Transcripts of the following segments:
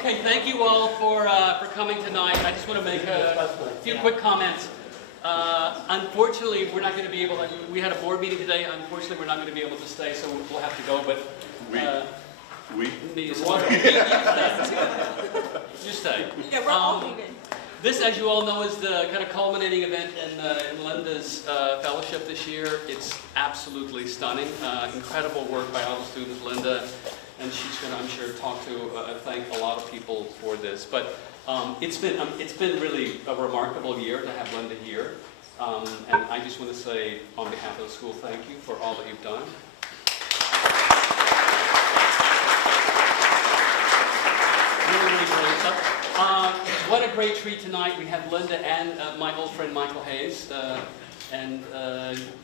Okay, thank you all for coming tonight. I just want to make a few quick comments. Unfortunately, we're not going to be able to, we had a board meeting today. Unfortunately, we're not going to be able to stay, so we'll have to go, but... Me as well. You stay. Yeah, we're all leaving. This, as you all know, is the kind of culminating event in Linda's fellowship this year. It's absolutely stunning. Incredible work by all the students, Linda, and she's going to, I'm sure, thank a lot of people for this. But it's been really a remarkable year to have Linda here. And I just want to say, on behalf of the school, thank you for all that you've done. What a great treat tonight. We have Linda and my old friend Michael Hayes, and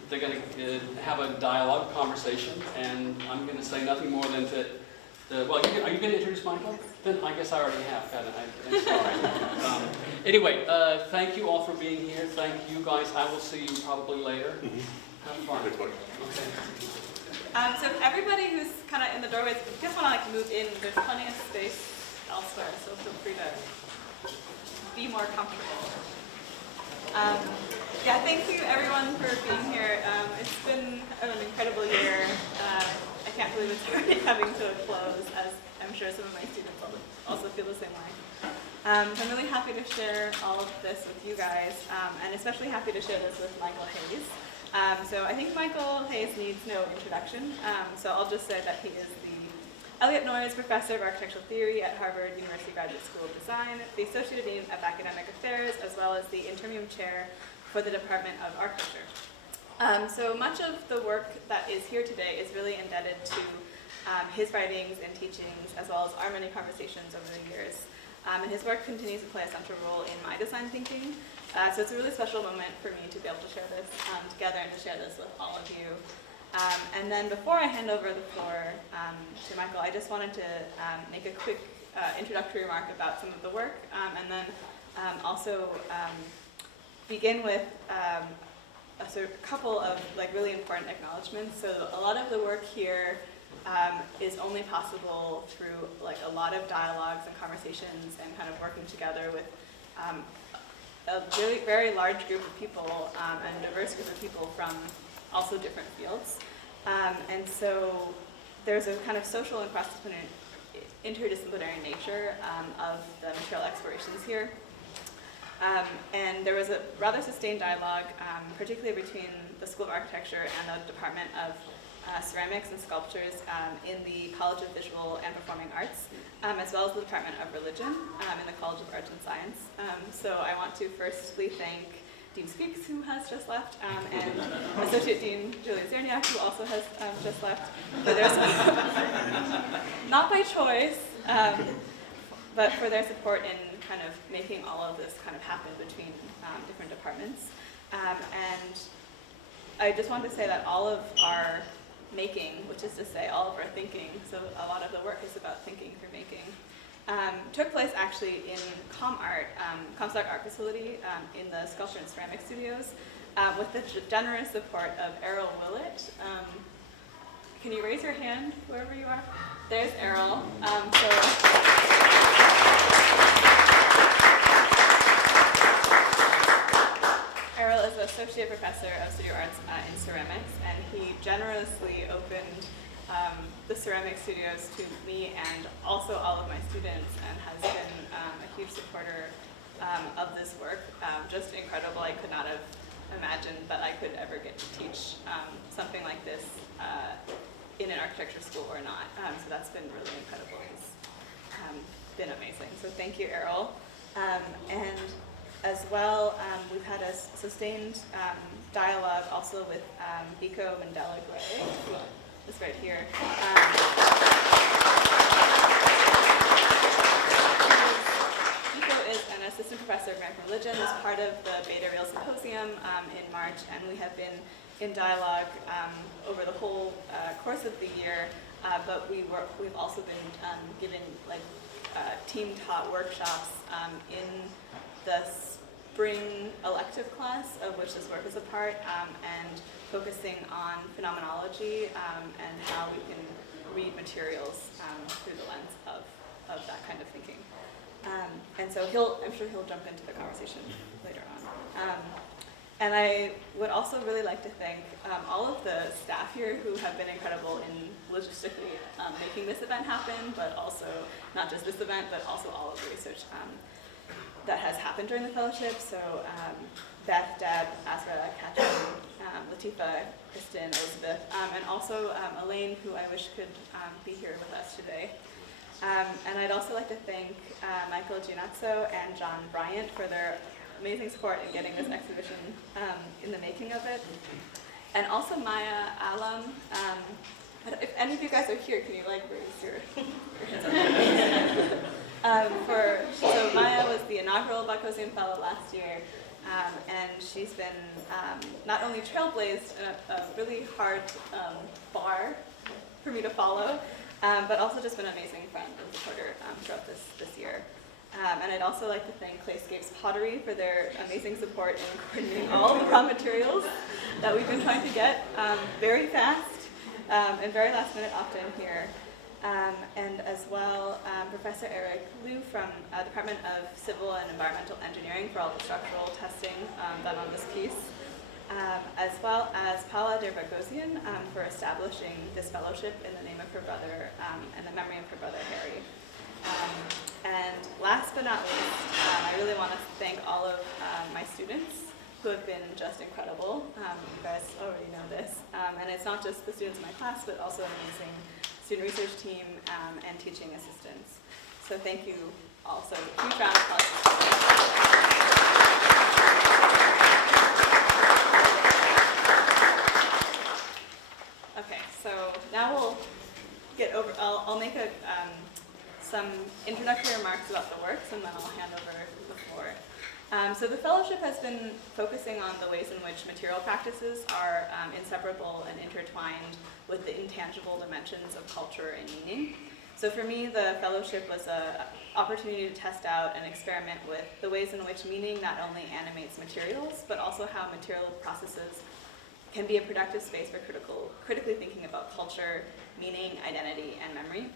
they're going to have a dialogue, conversation, and I'm going to say nothing more than to, well, are you going to introduce Michael? Then I guess I already have, I'm sorry. Anyway, thank you all for being here. Thank you guys. I will see you probably later. Have fun. Okay. So everybody who's kind of in the doorways, if you just want to move in, there's plenty of space elsewhere, so feel free to be more comfortable. Yeah, thank you everyone for being here. It's been an incredible year. I can't believe it's already coming to a close, as I'm sure some of my students also feel the same way. I'm really happy to share all of this with you guys, and especially happy to share this with Michael Hayes. So I think Michael Hayes needs no introduction, so I'll just say that he is the Eliot Noyes Professor of Architectural Theory at Harvard University Graduate School of Design, the Associate Dean of Academic Affairs, as well as the Interim Chair for the Department of Architecture. So much of the work that is here today is really indebted to his writings and teachings, as well as our many conversations over the years. And his work continues to play a central role in my design thinking. So it's a really special moment for me to be able to share this together and to share this with all of you. And then before I hand over the floor to Michael, I just wanted to make a quick introductory remark about some of the work, and then also begin with a sort of couple of really important acknowledgements. So a lot of the work here is only possible through a lot of dialogues and conversations and kind of working together with a really very large group of people and a diverse group of people from also different fields. And so there's a kind of social and cross-disciplinary, interdisciplinary nature of the material explorations here. And there was a rather sustained dialogue, particularly between the School of Architecture and the Department of Ceramics and Sculptures in the College of Visual and Performing Arts, as well as the Department of Religion in the College of Arts and Science. So I want to firstly thank Dean Speaks, who has just left, and Associate Dean Julia Zerniak, who also has just left. But there's not by choice, but for their support in kind of making all of this kind of happen between different departments. And I just wanted to say that all of our making, which is to say all of our thinking, so a lot of the work is about thinking through making, took place actually in Comstock Art Facility in the Sculpture and Ceramic Studios with the generous support of Errol Willett. Can you raise your hand, wherever you are? There's Errol. Errol is an associate professor of studio arts in ceramics, and he generously opened the ceramic studios to me and also all of my students, and has been a huge supporter of this work. Just incredible. I could not have imagined that I could ever get to teach something like this in an architecture school or not. So that's been really incredible. It's been amazing. So thank you, Errol. And as well, we've had a sustained dialogue also with Biko Mandela Gray, who is right here. Biko is an assistant professor of American Religion as part of the Beta Real Symposium in March, and we have been in dialogue over the whole course of the year, but we've also been given team-taught workshops in the spring elective class, of which this work is a part, and focusing on phenomenology and how we can read materials through the lens of of that kind of thinking. And so I'm sure he'll jump into the conversation later on. And I would also really like to thank all of the staff here who have been incredible in logistically making this event happen, but also not just this event, but also all of the research that has happened during the fellowship. So Beth, Deb, Azra, Katrin, Latifa, Kristen, Elizabeth, and also Elaine, who I wish could be here with us today. And I'd also like to thank Michael Gianazzo and John Bryant for their amazing support in getting this exhibition in the making of it. And also Maya Alam. If any of you guys are here, can you raise your hands up? So Maya was the inaugural Bakosian Fellow last year, and she's been not only trailblazed a really hard bar for me to follow, but also just been an amazing friend and supporter throughout this year. And I'd also like to thank Clayscapes Pottery for their amazing support in coordinating all the raw materials that we've been trying to get very fast and very last minute often here. And as well, Professor Eric Liu from Department of Civil and Environmental Engineering for all the structural testing done on this piece. As well as Paula de Bagosian for establishing this fellowship in the name of her brother and the memory of her brother Harry. And last but not least, I really want to thank all of my students who have been just incredible. You guys already know this. And it's not just the students in my class, but also an amazing student research team and teaching assistants. So thank you all. So huge round of applause. Okay, so now we'll get over, I'll make some introductory remarks about the works, and then I'll hand over the floor. So the fellowship has been focusing on the ways in which material practices are inseparable and intertwined with the intangible dimensions of culture and meaning. So for me, the fellowship was an opportunity to test out and experiment with the ways in which meaning not only animates materials, but also how material processes can be a productive space for critically thinking about culture, meaning, identity, and memory.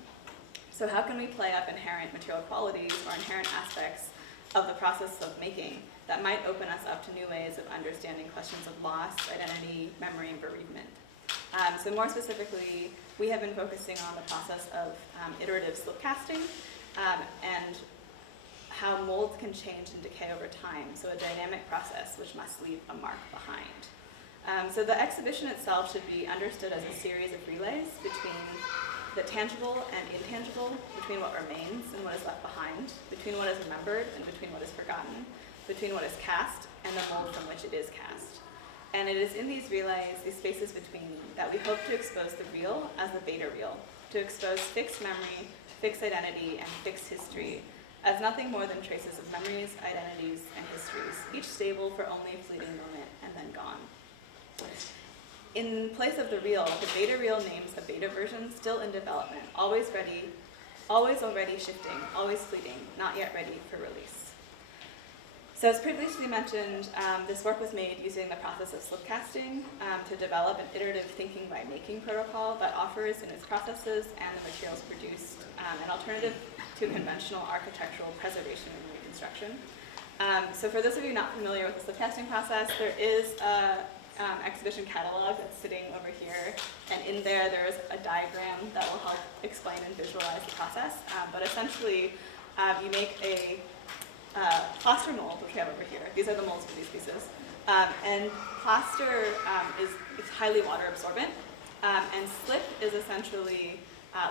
So how can we play up inherent material qualities or inherent aspects of the process of making that might open us up to new ways of understanding questions of loss, identity, memory, and bereavement? So more specifically, we have been focusing on the process of iterative slip casting and how molds can change and decay over time, so a dynamic process which must leave a mark behind. So the exhibition itself should be understood as a series of relays between the tangible and intangible, between what remains and what is left behind, between what is remembered and between what is forgotten, between what is cast and the mold from which it is cast. And it is in these relays, these spaces between, that we hope to expose the real as the beta real, to expose fixed memory, fixed identity, and fixed history as nothing more than traces of memories, identities, and histories, each stable for only a fleeting moment and then gone. In place of the real, the beta real names a beta version still in development, always ready, always already shifting, always fleeting, not yet ready for release. So as previously mentioned, this work was made using the process of slip casting to develop an iterative thinking by making protocol that offers in its processes and the materials produced an alternative to conventional architectural preservation and reconstruction. So for those of you not familiar with the slip casting process, there is a exhibition catalog that's sitting over here, and in there is a diagram that will help explain and visualize the process. But essentially, you make a plaster mold, which we have over here. These are the molds for these pieces. And plaster is highly water absorbent, and slip is essentially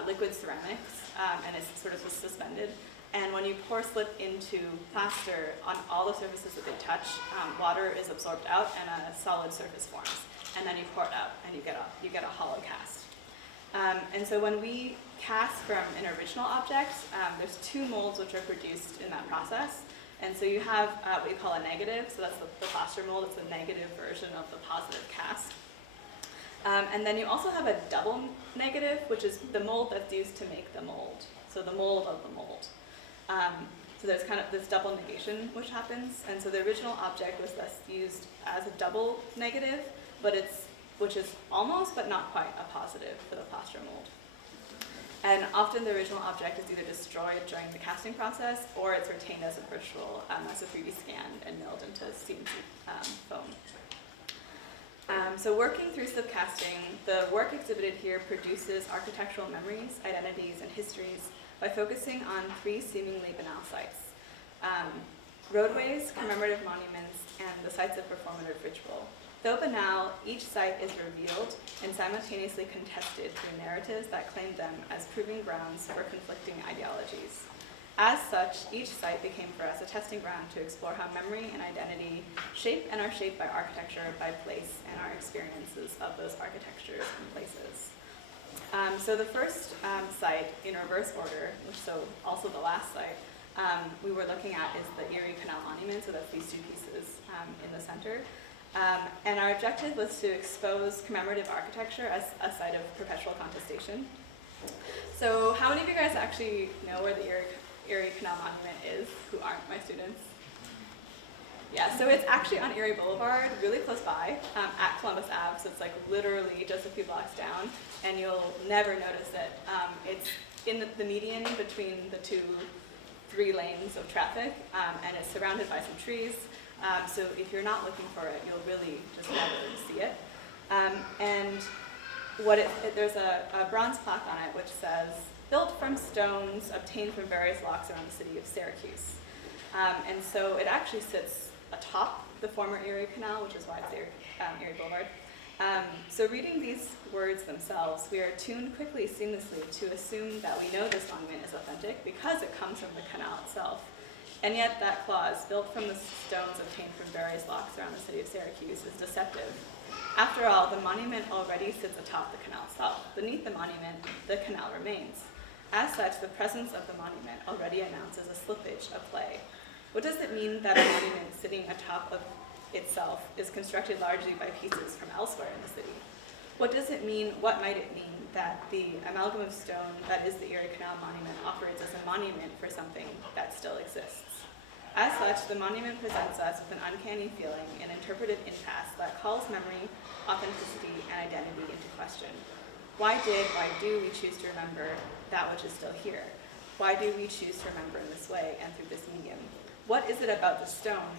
liquid ceramics, and it's sort of suspended. And when you pour slip into plaster, on all the surfaces that they touch, water is absorbed out and a solid surface forms. And then you pour it out and you get a hollow cast. And so when we cast from an original object, there's two molds which are produced in that process. And so you have what you call a negative, so that's the plaster mold, it's the negative version of the positive cast. And then you also have a double negative, which is the mold that's used to make the mold. So the mold of the mold. So there's kind of this double negation which happens, and so the original object was thus used as a double negative, which is almost but not quite a positive for the plaster mold. And often the original object is either destroyed during the casting process or it's retained as a virtual, as a 3D scan and milled into CNC foam. So working through slip casting, the work exhibited here produces architectural memories, identities, and histories by focusing on 3 seemingly banal sites. Roadways, commemorative monuments, and the sites of performative ritual. Though banal, each site is revealed and simultaneously contested through narratives that claim them as proving grounds for conflicting ideologies. As such, each site became for us a testing ground to explore how memory and identity shape and are shaped by architecture, by place, and our experiences of those architectures and places. So the first site, in reverse order, so also the last site, we were looking at is the Erie Canal Monument, so that's these 2 pieces in the center. And our objective was to expose commemorative architecture as a site of perpetual contestation. So how many of you guys actually know where the Erie Canal Monument is, who aren't my students? Yeah, so it's actually on Erie Boulevard, really close by, at Columbus Ave, so it's like literally just a few blocks down, and you'll never notice it. It's in the median between the 3 lanes of traffic, and it's surrounded by some trees. So if you're not looking for it, you'll really just never see it. And there's a bronze plaque on it which says, built from stones obtained from various locks around the city of Syracuse. And so it actually sits atop the former Erie Canal, which is why it's Erie Boulevard. So reading these words themselves, we are tuned quickly, seamlessly, to assume that we know this monument is authentic because it comes from the canal itself. And yet that clause, built from the stones obtained from various locks around the city of Syracuse, is deceptive. After all, the monument already sits atop the canal itself. Beneath the monument, the canal remains. As such, the presence of the monument already announces a slippage, a play. What does it mean that a monument sitting atop of itself is constructed largely by pieces from elsewhere in the city? What does it mean, what might it mean that the amalgam of stone that is the Erie Canal Monument operates as a monument for something that still exists? As such, the monument presents us with an uncanny feeling, an interpretive impasse that calls memory, authenticity, and identity into question. Why do we choose to remember that which is still here? Why do we choose to remember in this way and through this medium? What is it about the stone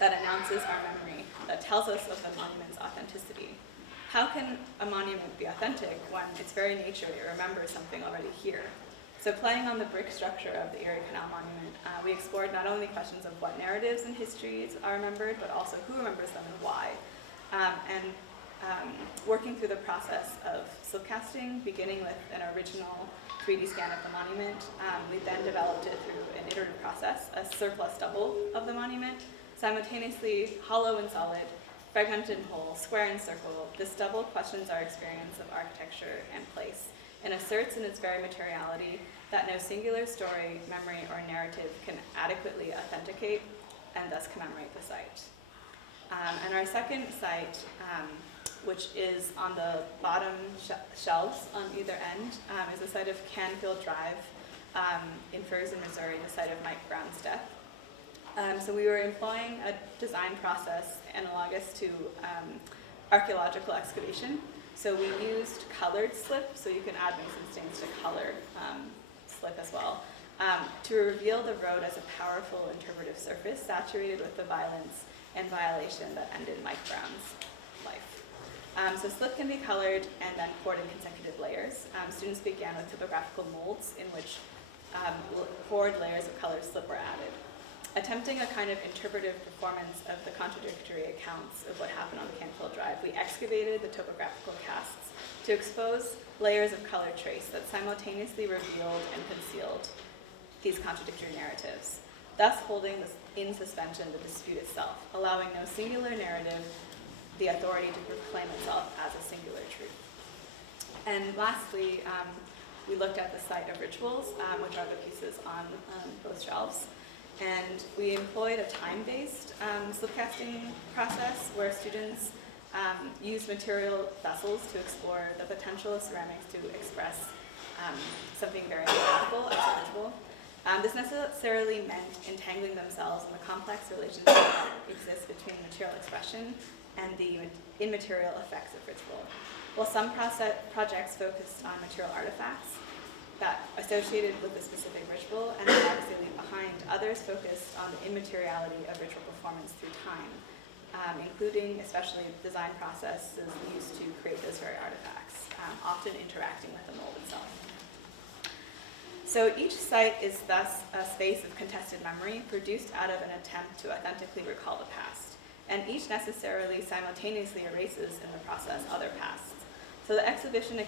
that announces our memory, that tells us of the monument's authenticity? How can a monument be authentic when its very nature it remembers something already here? So playing on the brick structure of the Erie Canal Monument, we explored not only questions of what narratives and histories are remembered, but also who remembers them and why. Working through the process of slip casting, beginning with an original 3D scan of the monument, we then developed it through an iterative process, a surplus double of the monument, simultaneously hollow and solid, fragmented and whole, square and circle. This double questions our experience of architecture and place, and asserts in its very materiality that no singular story, memory, or narrative can adequately authenticate and thus commemorate the site. And our second site, which is on the bottom shelves on either end, is the site of Canfield Drive in Ferguson, Missouri, the site of Mike Brown's death. So we were employing a design process analogous to archaeological excavation. So we used colored slip, so you can add mixing stains to color slip as well, to reveal the road as a powerful interpretive surface saturated with the violence and violation that ended Mike Brown's life. So slip can be colored and then poured in consecutive layers. Students began with typographical molds in which poured layers of colored slip were added. Attempting a kind of interpretive performance of the contradictory accounts of what happened on Canfield Drive, we excavated the topographical casts to expose layers of colored trace that simultaneously revealed and concealed these contradictory narratives, thus holding in suspension the dispute itself, allowing no singular narrative the authority to proclaim itself as a singular truth. And lastly, we looked at the site of rituals, which are the pieces on both shelves. And we employed a time-based slip casting process where students use material vessels to explore the potential of ceramics to express something very meaningful as a ritual. This necessarily meant entangling themselves in the complex relationship that exists between material expression and the immaterial effects of ritual. While some projects focused on material artifacts, that associated with a specific ritual, and then obviously leave behind others focused on the immateriality of ritual performance through time, including especially design processes used to create those very artifacts, often interacting with the mold itself. So each site is thus a space of contested memory produced out of an attempt to authentically recall the past, and each necessarily simultaneously erases in the process other pasts. So the exhibition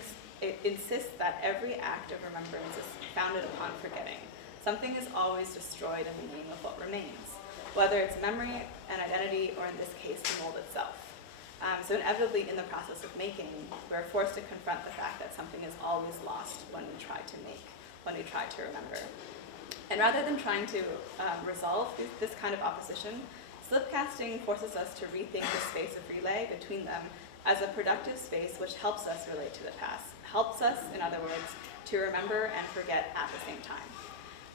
it insists that every act of remembrance is founded upon forgetting. Something is always destroyed in the name of what remains, whether it's memory, an identity, or in this case, the mold itself. So inevitably, in the process of making, we're forced to confront the fact that something is always lost when we try to make, when we try to remember. And rather than trying to resolve this kind of opposition, slipcasting forces us to rethink the space of relay between them as a productive space which helps us relate to the past, helps us, in other words, to remember and forget at the same time.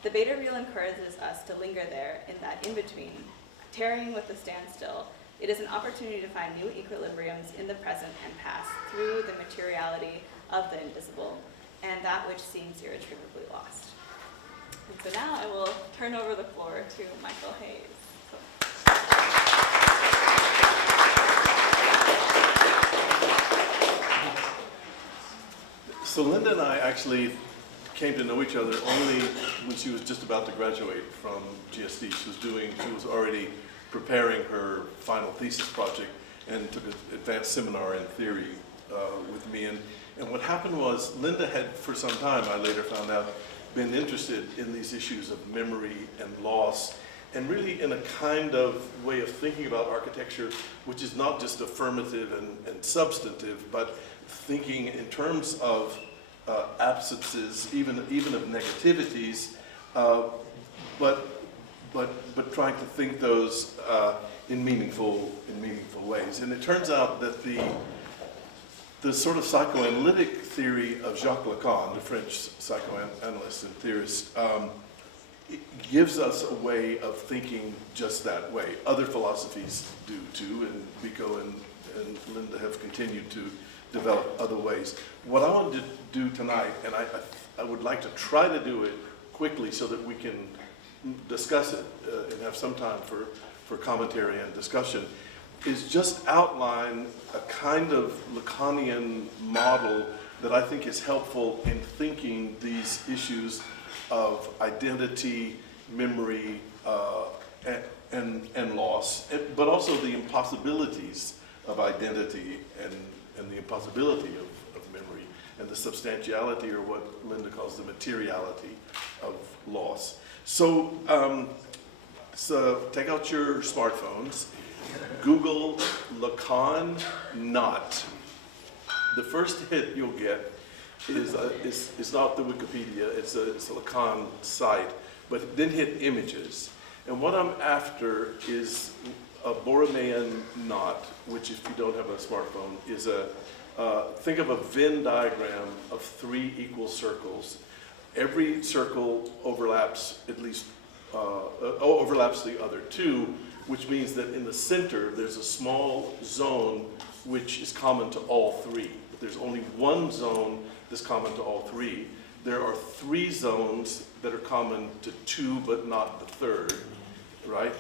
The beta reel encourages us to linger there in that in-between, tarrying with the standstill. It is an opportunity to find new equilibriums in the present and past through the materiality of the invisible and that which seems irretrievably lost. And so now I will turn over the floor to Michael Hayes. So Linda and I actually came to know each other only when she was just about to graduate from GSD. She was already preparing her final thesis project and took an advanced seminar in theory with me. And what happened was Linda had, for some time, I later found out, been interested in these issues of memory and loss, and really in a kind of way of thinking about architecture, which is not just affirmative and substantive, but thinking in terms of absences, even of negativities, but trying to think those in meaningful ways. And it turns out that the sort of psychoanalytic theory of Jacques Lacan, the French psychoanalyst and theorist, it gives us a way of thinking just that way. Other philosophies do too, and Vico and Linda have continued to develop other ways. What I wanted to do tonight, and I would like to try to do it quickly so that we can discuss it and have some time for commentary and discussion, is just outline a kind of Lacanian model that I think is helpful in thinking these issues of identity, memory, and loss, but also the impossibilities of identity and the impossibility of memory, and the substantiality, or what Linda calls the materiality of loss. So take out your smartphones, Google Lacan not. The first hit you'll get is not the Wikipedia, it's a Lacan site, but then hit images. And what I'm after is a Borromean knot, which if you don't have a smartphone, is think of a Venn diagram of 3 equal circles. Every circle overlaps at least, overlaps the other 2, which means that in the center there's a small zone which is common to all 3. But there's only one zone that's common to all 3. There are 3 zones that are common to 2, but not the third, right?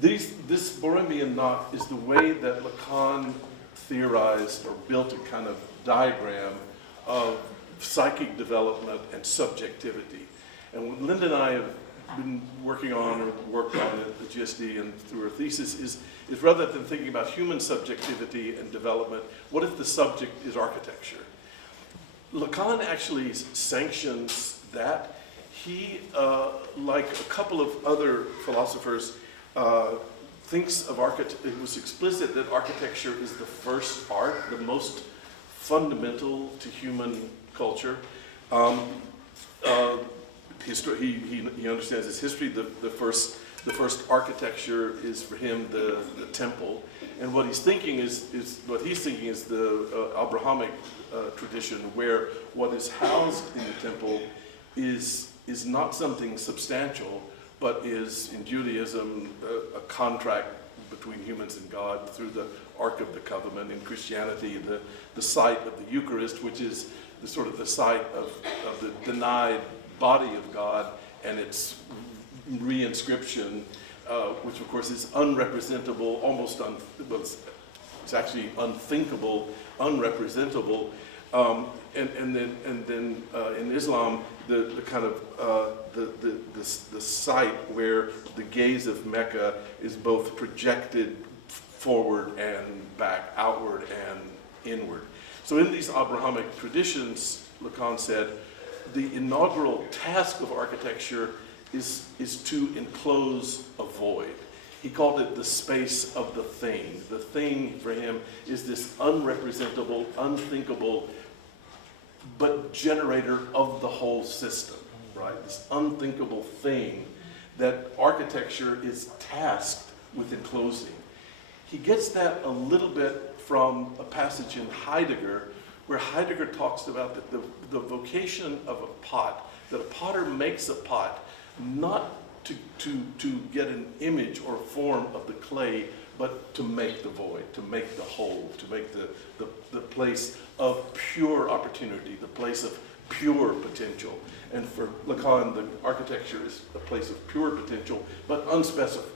This Borromean knot is the way that Lacan theorized or built a kind of diagram of psychic development and subjectivity. And what Linda and I have been working on, or worked on at the GSD and through her thesis, is rather than thinking about human subjectivity and development, what if the subject is architecture? Lacan actually sanctions that. He, like a couple of other philosophers, thinks of architecture. It was explicit that architecture is the first art, the most fundamental to human culture. He understands his history. The first architecture is for him the temple, and what he's thinking is the Abrahamic tradition, where what is housed in the temple is not something substantial, but is, in Judaism, a contract between humans and God through the Ark of the Covenant. In Christianity, the site of the Eucharist, which is the sort of the site of the denied body of God and its reinscription, which of course is unrepresentable, almost it's actually unthinkable, unrepresentable. And then in Islam, the kind of the site where the gaze of Mecca is both projected forward and back, outward and inward. So in these Abrahamic traditions, Lacan said, the inaugural task of architecture is to enclose a void. He called it the space of the thing. The thing for him is this unrepresentable, unthinkable, but generator of the whole system, right? This unthinkable thing that architecture is tasked with enclosing. He gets that a little bit from a passage in Heidegger, where Heidegger talks about the vocation of a pot, that a potter makes a pot not to get an image or form of the clay, but to make the void, to make the whole, to make the place of pure opportunity, the place of pure potential. And for Lacan, the architecture is a place of pure potential, but unspecifiable.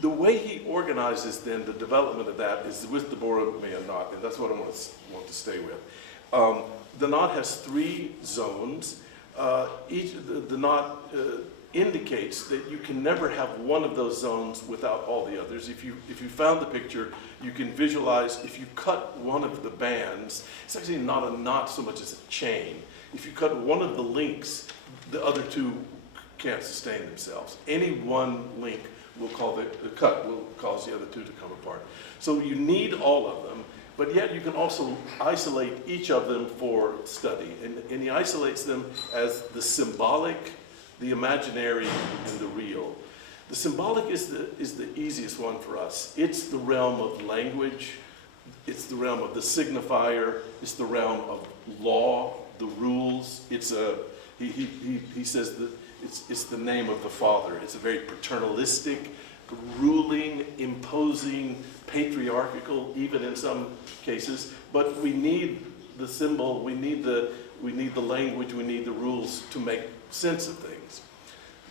The way he organizes then the development of that is with the Borromeo knot, and that's what I want to stay with. The knot has 3 zones. The knot indicates that you can never have one of those zones without all the others. If you found the picture, you can visualize if you cut one of the bands, it's actually not a knot so much as a chain. If you cut one of the links, the other 2 can't sustain themselves. Any one link will cause the other 2 to come apart. So you need all of them, but yet you can also isolate each of them for study. And he isolates them as the symbolic, the imaginary, and the real. The symbolic is the easiest one for us. It's the realm of language, it's the realm of the signifier, it's the realm of law, the rules. He says that it's the name of the Father. It's a very paternalistic, ruling, imposing, patriarchal, even in some cases. But we need the symbol, we need the language, we need the rules to make sense of things.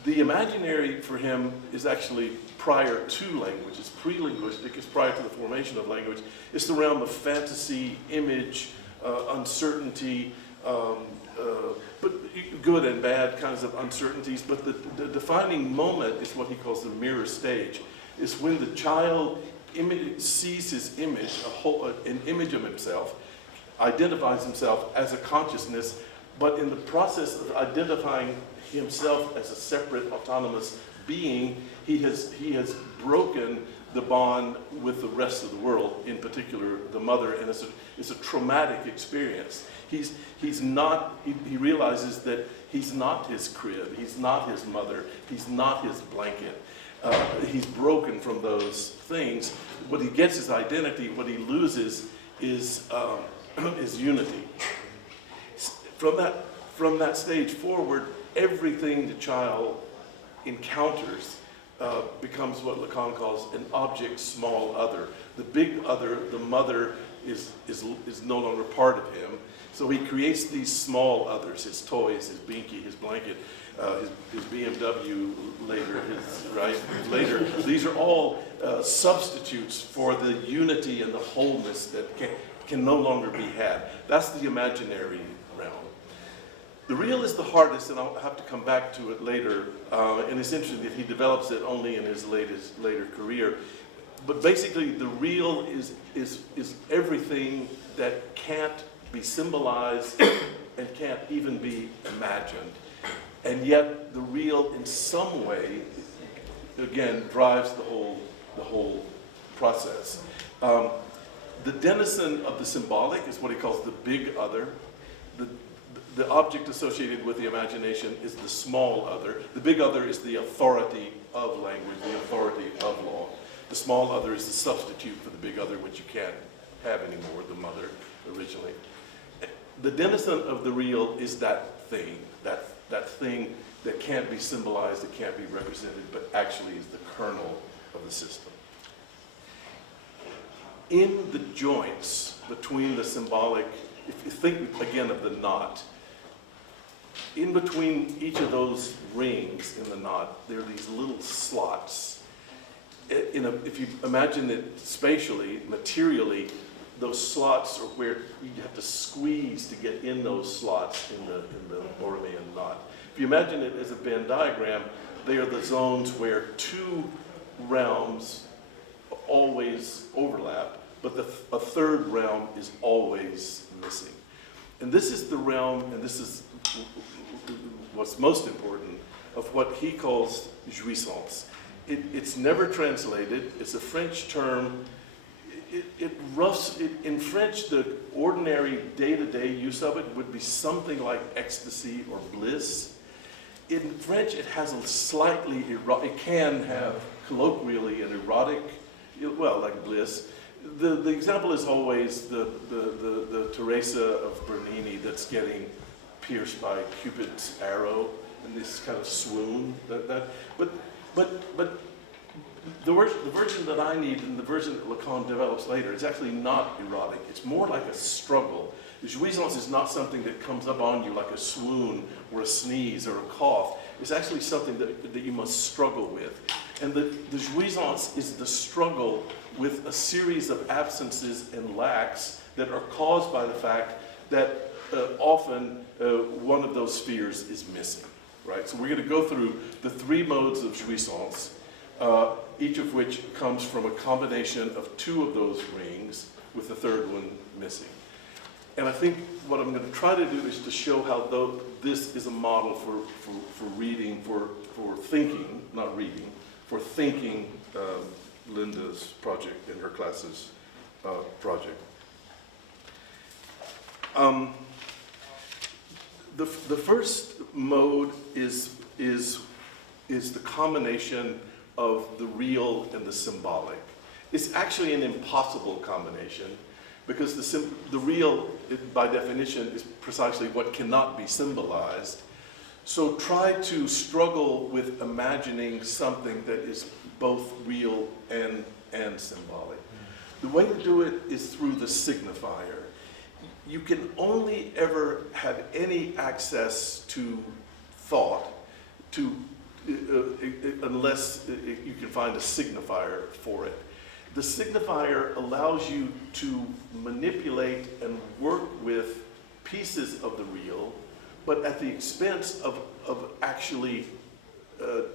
The imaginary for him is actually prior to language. It's pre-linguistic. It's prior to the formation of language. It's the realm of fantasy, image, uncertainty, but good and bad kinds of uncertainties. But the defining moment is what he calls the mirror stage. It's when the child sees his image, an image of himself, identifies himself as a consciousness, but in the process of identifying himself as a separate autonomous being, he has broken the bond with the rest of the world, in particular the mother, and it's a traumatic experience. He realizes that he's not his crib, he's not his mother, he's not his blanket. He's broken from those things. What he gets is identity, what he loses is unity. From that stage forward, everything the child encounters becomes what Lacan calls an object small other. The big other, the mother, is no longer part of him. So he creates these small others, his toys, his binky, his blanket, his BMW later. These are all substitutes for the unity and the wholeness that can no longer be had. That's the imaginary realm. The real is the hardest, and I'll have to come back to it later. And it's interesting that he develops it only in his later career. But basically, the real is everything that can't be symbolized and can't even be imagined. And yet, the real, in some way, again, drives the whole process. The denizen of the symbolic is what he calls the big other. The object associated with the imagination is the small other. The big other is the authority of language, the authority of law. The small other is the substitute for the big other, which you can't have anymore, the mother originally. The denizen of the real is that thing, that thing that can't be symbolized, that can't be represented, but actually is the kernel of the system. in the joints between the symbolic, if you think again of the knot, in between each of those rings in the knot, there are these little slots. If you imagine it spatially, materially, those slots are where you have to squeeze to get in those slots in the Borromean knot. If you imagine it as a Venn diagram, they are the zones where two realms always overlap, but a third realm is always missing. And this is the realm, and this is what's most important, of what he calls jouissance. It's never translated. It's a French term. In French, the ordinary day-to-day use of it would be something like ecstasy or bliss. In French, it has a slightly erotic, it can have colloquially an erotic, well, like bliss. The example is always the Teresa of Bernini that's getting pierced by Cupid's arrow and this kind of swoon. But the version that I need and the version that Lacan develops later is actually not erotic. It's more like a struggle. The jouissance is not something that comes up on you like a swoon or a sneeze or a cough. It's actually something that you must struggle with. And the jouissance is the struggle with a series of absences and lacks that are caused by the fact that often one of those spheres is missing, right? So we're going to go through the three modes of jouissance, each of which comes from a combination of two of those rings with the third one missing. And I think what I'm going to try to do is to show how though this is a model for reading, for thinking, not reading, for thinking Linda's project and her class's project. The first mode is the combination of the real and the symbolic. It's actually an impossible combination because the real, by definition, is precisely what cannot be symbolized. So try to struggle with imagining something that is both real and symbolic. The way to do it is through the signifier. You can only ever have any access to thought unless you can find a signifier for it. The signifier allows you to manipulate and work with pieces of the real, but at the expense of actually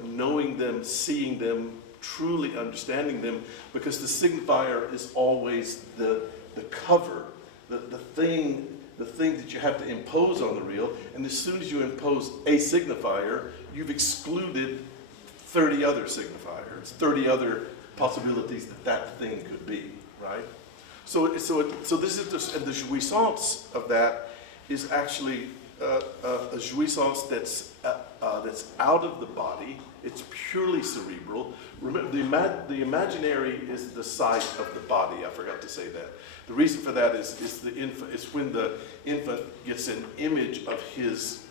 knowing them, seeing them, truly understanding them, because the signifier is always the cover, the thing that you have to impose on the real, and as soon as you impose a signifier, you've excluded 30 other signifiers, 30 other possibilities that thing could be, right? So this is and the jouissance of that is actually a jouissance that's out of the body. It's purely cerebral. Remember, the imaginary is the site of the body. I forgot to say that. The reason for that is when the infant gets an image of his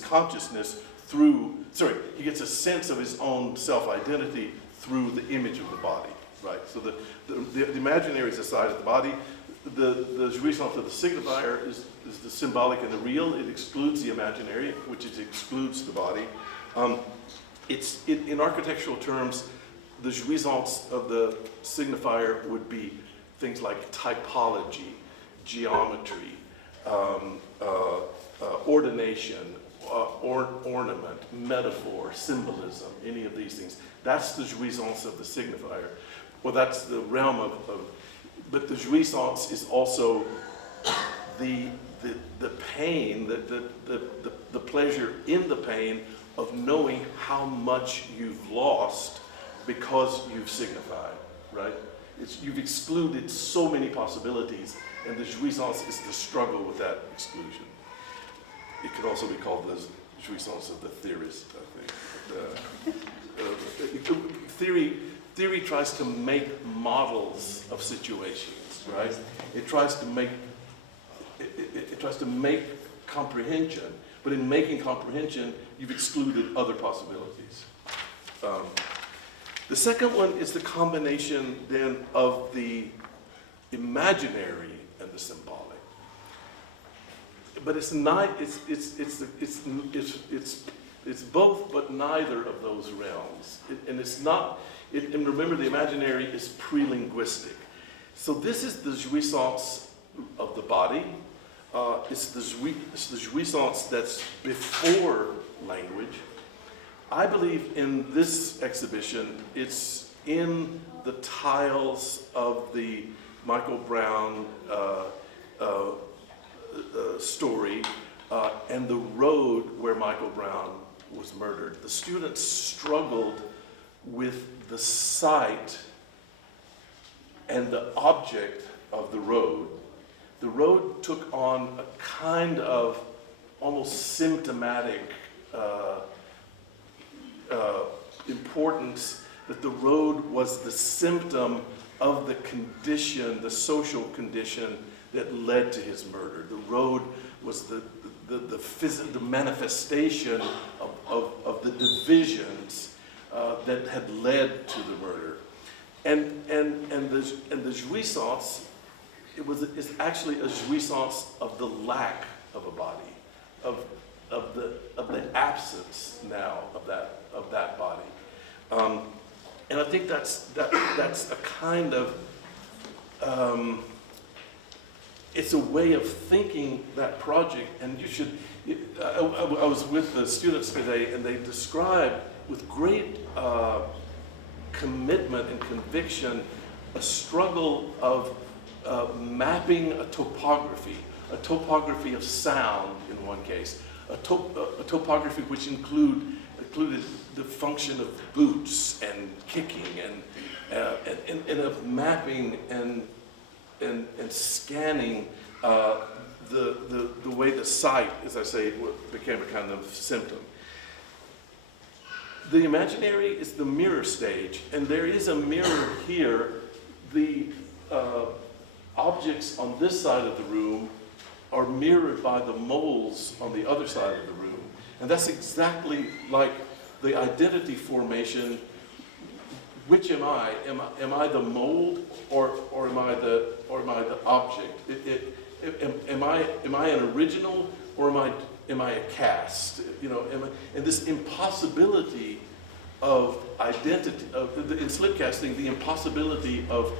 consciousness he gets a sense of his own self-identity through the image of the body, right? So the imaginary is the side of the body. The jouissance of the signifier is the symbolic and the real. It excludes the imaginary, which excludes the body. In architectural terms, the jouissance of the signifier would be things like typology, geometry, ordination, ornament, metaphor, symbolism, any of these things. That's the jouissance of the signifier. Well, that's the realm but the jouissance is also the pain, the pleasure in the pain of knowing how much you've lost because you've signified, right? You've excluded so many possibilities, and the jouissance is the struggle with that exclusion. It could also be called the jouissance of the theorist, I think. Theory tries to make models of situations, right? It tries to make comprehension, but in making comprehension, you've excluded other possibilities. The second one is the combination then of the imaginary and the symbolic. But it's not. It's both, but neither of those realms. And it's not. And remember, the imaginary is pre-linguistic. So this is the jouissance of the body. It's the jouissance that's before language. I believe in this exhibition, it's in the tiles of the Michael Brown story and the road where Michael Brown was murdered. The students struggled with the site and the object of the road. The road took on a kind of almost symptomatic importance, that the road was the symptom of the condition, the social condition that led to his murder. The road was the manifestation of the divisions that had led to the murder. And the jouissance, it's actually a jouissance of the lack of a body, of the absence now of that body. And I think that's a kind of it's a way of thinking that project. And you should. I was with the students today, and they described with great commitment and conviction a struggle of mapping a topography of sound in one case, a topography which included the function of boots and kicking and of mapping and scanning the way the site, as I say, became a kind of symptom. The imaginary is the mirror stage, and there is a mirror here. The objects on this side of the room are mirrored by the moles on the other side of the room. And that's exactly like the identity formation. Which am I? Am I the mold, or am I the object? Am I an original, or am I a cast? You know, and this impossibility of identity, in slip casting, the impossibility of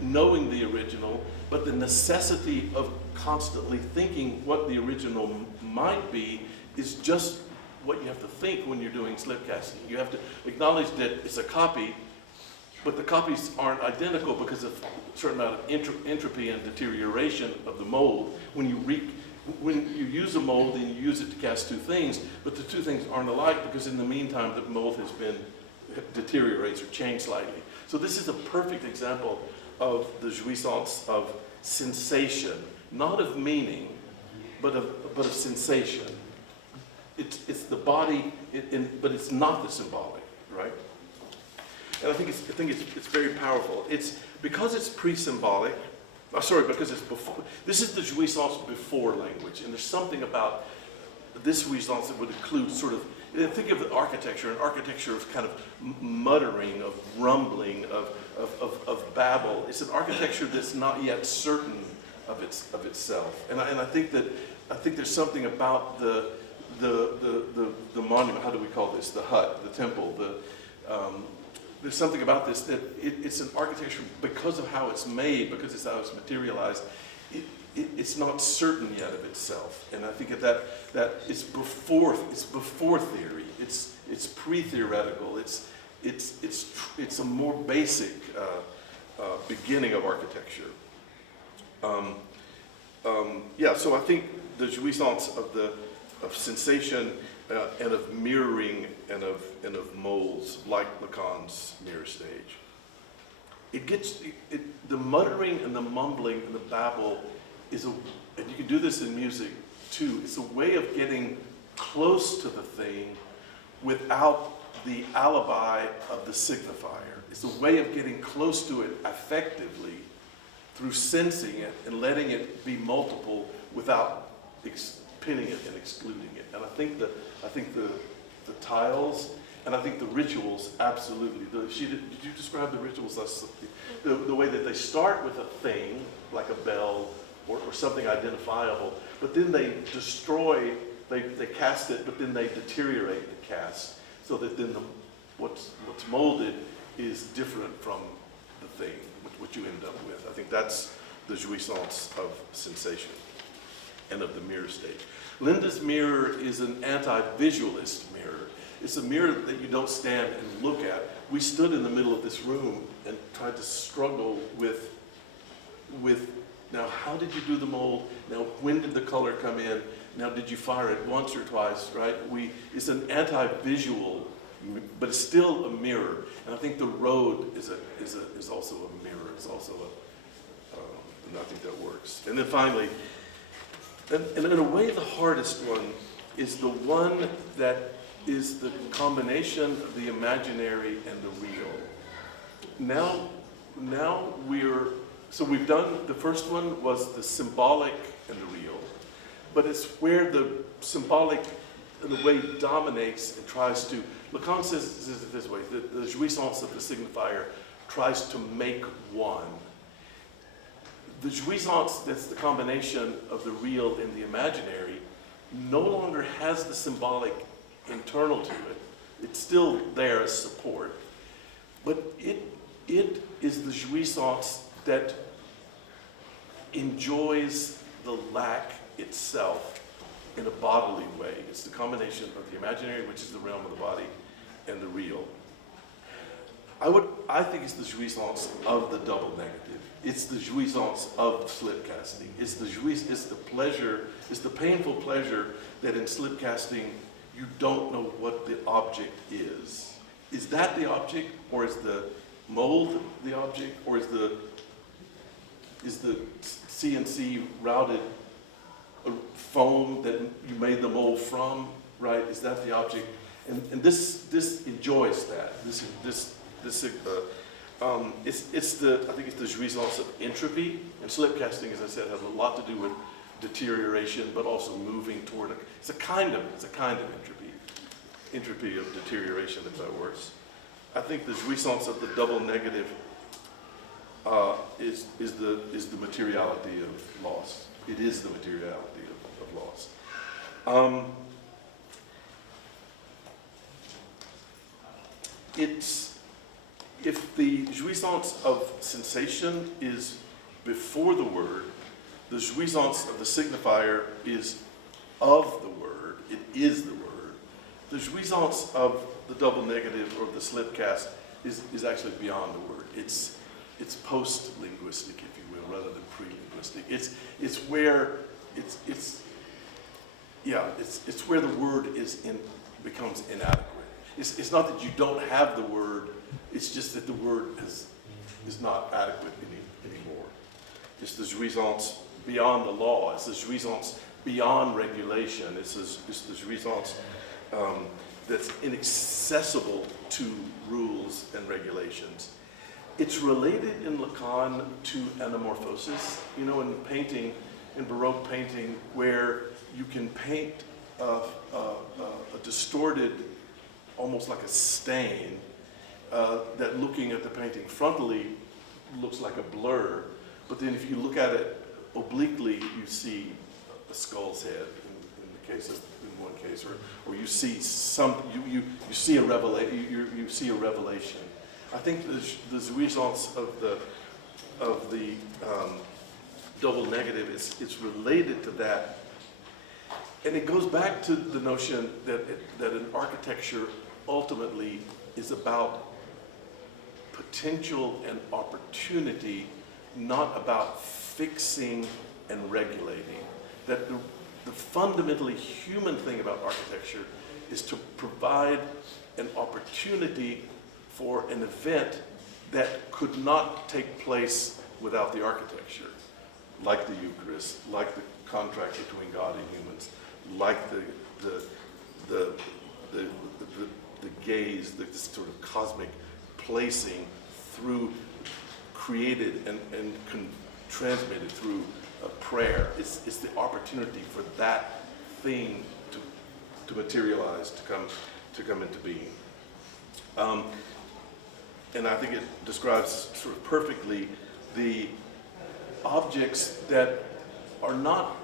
knowing the original, but the necessity of constantly thinking what the original might be is just what you have to think when you're doing slip casting. You have to acknowledge that it's a copy, but the copies aren't identical because of a certain amount of entropy and deterioration of the mold. When you use a mold, then you use it to cast two things, but the two things aren't alike because in the meantime the mold has been deteriorates or changed slightly. So this is a perfect example of the jouissance of sensation, not of meaning, but of sensation. It's the body, but it's not the symbolic, right? And I think it's very powerful. It's because it's pre-symbolic. Because it's before. This is the jouissance before language, and there's something about this jouissance that would include sort of. Think of the architecture, an architecture of kind of muttering, of rumbling, of babble. It's an architecture that's not yet certain of itself. And I think there's something about the monument. How do we call this? The hut, the temple. There's something about this that it's an architecture because of how it's made, because it's how it's materialized. It's not certain yet of itself, and I think that it's before theory. It's pre-theoretical. It's a more basic beginning of architecture. So I think the jouissance of sensation and of mirroring and of molds, like Lacan's mirror stage. The muttering and the mumbling and the babble and you can do this in music too, it's a way of getting close to the thing without the alibi of the signifier. It's a way of getting close to it affectively through sensing it and letting it be multiple without pinning it and excluding it. And I think the the tiles, and I think the rituals, absolutely. Did you describe the rituals? The way that they start with a thing, like a bell or something identifiable, but then they destroy, they cast it, but then they deteriorate the cast, so that then what's molded is different from the thing, what you end up with. I think that's the jouissance of sensation and of the mirror state. Linda's mirror is an anti-visualist mirror. It's a mirror that you don't stand and look at. We stood in the middle of this room and tried to struggle with now how did you do the mold? Now when did the color come in? Now did you fire it once or twice, right? It's an anti-visual, but it's still a mirror. And I think the road is also a mirror. It's also and I think that works. And then finally, and in a way the hardest one is the one that is the combination of the imaginary and the real. Now we've done, the first one was the symbolic and the real, but it's where the symbolic in a way dominates and tries to, Lacan says it this way, the jouissance of the signifier tries to make one. The jouissance that's the combination of the real and the imaginary no longer has the symbolic internal to it. It's still there as support, but it is the jouissance that enjoys the lack itself in a bodily way. It's the combination of the imaginary, which is the realm of the body, and the real. I think it's the jouissance of the double negative. It's the jouissance of slip casting. It's the pleasure, it's the painful pleasure that in slip casting you don't know what the object is. Is that the object, or is the mold the object, or is the CNC routed foam that you made the mold from, right? Is that the object? And this enjoys that. I think it's the jouissance of entropy, and slip casting, as I said, has a lot to do with deterioration, but also moving toward it's a kind of entropy of deterioration, if that works. I think the jouissance of the double negative is the materiality of loss. It is the materiality of loss. If the jouissance of sensation is before the word, the jouissance of the signifier is of the word, it is the word. The jouissance of the double negative or the slip cast is actually beyond the word. It's post-linguistic, if you will, rather than pre-linguistic. It's where where the word becomes inadequate. It's not that you don't have the word, it's just that the word is not adequate anymore. It's the jouissance beyond the law. It's the jouissance beyond regulation. It's the jouissance that's inaccessible to rules and regulations. It's related in Lacan to anamorphosis. You know, in painting, in Baroque painting, where you can paint a distorted, almost like a stain, that looking at the painting frontally looks like a blur, but then if you look at it obliquely, you see a skull's head in one case, or you see you see a revelation. I think the jouissance of the double negative it's related to that, and it goes back to the notion that an architecture ultimately is about potential and opportunity, not about fixing and regulating. That the fundamentally human thing about architecture is to provide an opportunity for an event that could not take place without the architecture, like the Eucharist, like the contract between God and humans, like the gaze, the sort of cosmic placing through, created and transmitted through a prayer. It's the opportunity for that thing to materialize, to come into being. And I think it describes sort of perfectly the objects that are not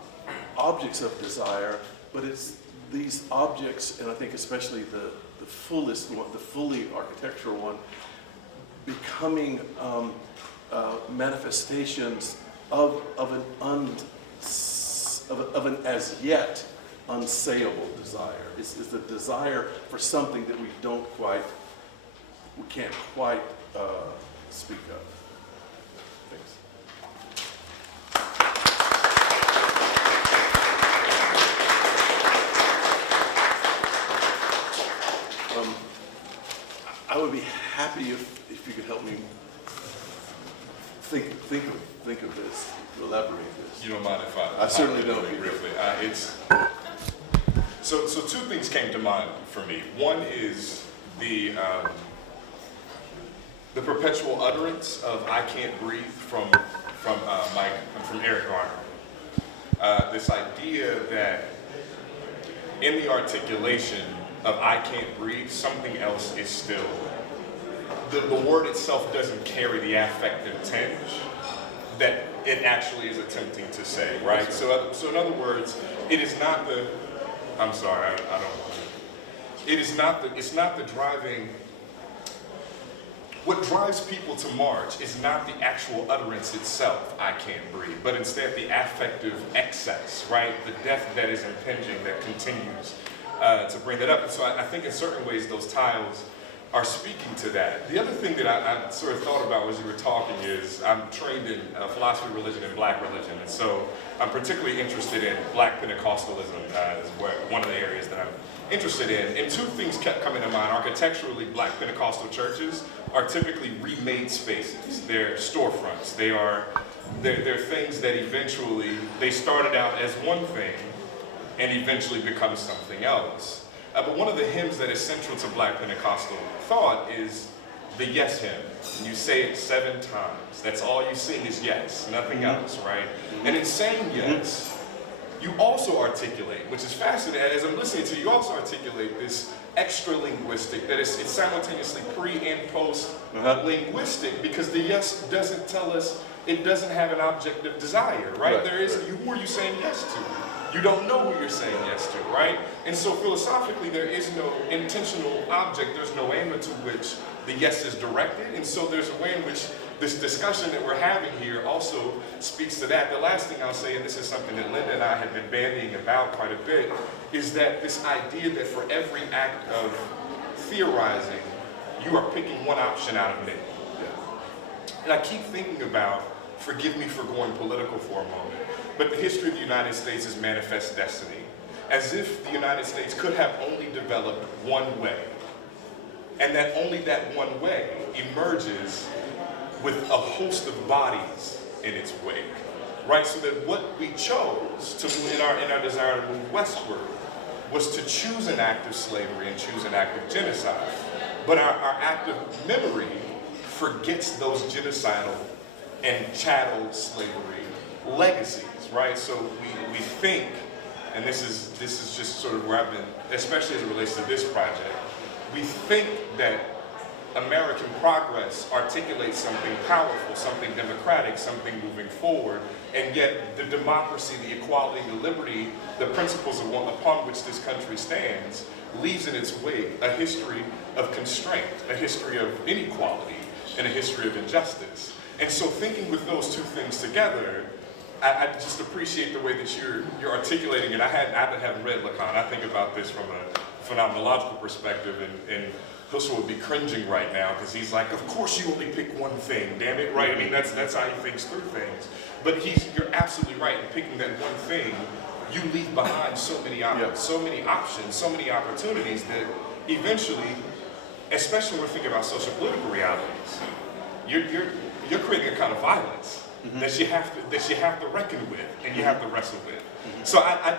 objects of desire, but it's these objects, and I think especially the fullest one, the fully architectural one, becoming manifestations of an as yet unsayable desire. It's the desire for something that we can't quite speak of. Thanks. I would be happy if you could help me think of this, elaborate this. You don't mind if I certainly don't. Briefly. So two things came to mind for me. One is the perpetual utterance of "I can't breathe" from Eric Garner. This idea that in the articulation of "I can't breathe," something else is still. The word itself doesn't carry the affective tinge that it actually is attempting to say, right? So in other words, it is not the. I'm sorry, I don't. It is not the. It's not the driving. What drives people to march is not the actual utterance itself, "I can't breathe," but instead the affective excess, right? The death that is impinging, that continues to bring that up. And so I think in certain ways those tiles are speaking to that. The other thing that I sort of thought about as you were talking is I'm trained in philosophy of religion and black religion, and so I'm particularly interested in black Pentecostalism is one of the areas that I'm interested in. And two things kept coming to mind. Architecturally, black Pentecostal churches are typically remade spaces. They're storefronts. They're things that eventually, they started out as one thing and eventually become something else. But one of the hymns that is central to black Pentecostal thought is the yes hymn. And you say it 7 times. That's all you sing is yes, nothing else, right? And in saying yes, you also articulate, which is fascinating. As I'm listening to you, you also articulate this extra linguistic, that it's simultaneously pre and post linguistic, because the yes doesn't tell us, it doesn't have an object of desire, right? There is, who are you saying yes to? You don't know who you're saying yes to, right? And so philosophically, there is no intentional object, there's no aim to which the yes is directed, and so there's a way in which this discussion that we're having here also speaks to that. The last thing I'll say, and this is something that Linda and I have been bandying about quite a bit, is that this idea that for every act of theorizing, you are picking one option out of many. And I keep thinking about, forgive me for going political for a moment, but the history of the United States is manifest destiny, as if the United States could have only developed one way, and that only that one way emerges with a host of bodies in its wake, right? So that what we chose to move in our desire to move westward was to choose an act of slavery and choose an act of genocide. But our act of memory forgets those genocidal and chattel slavery legacies, right? So we think, and this is just sort of where I've been, especially as it relates to this project, we think that American progress articulates something powerful, something democratic, something moving forward, and yet the democracy, the equality, the liberty, the principles upon which this country stands, leaves in its wake a history of constraint, a history of inequality, and a history of injustice. And so thinking with those two things together, I just appreciate the way that you're articulating it. I haven't read Lacan. I think about this from a phenomenological perspective, and Husserl would be cringing right now because he's like, of course you only pick one thing, damn it, right? I mean, that's how he thinks through things. But you're absolutely right in picking that one thing. You leave behind so many options, so many opportunities that eventually, especially when we're thinking about social political realities, you're creating a kind of violence that you have to reckon with and you have to wrestle with. So I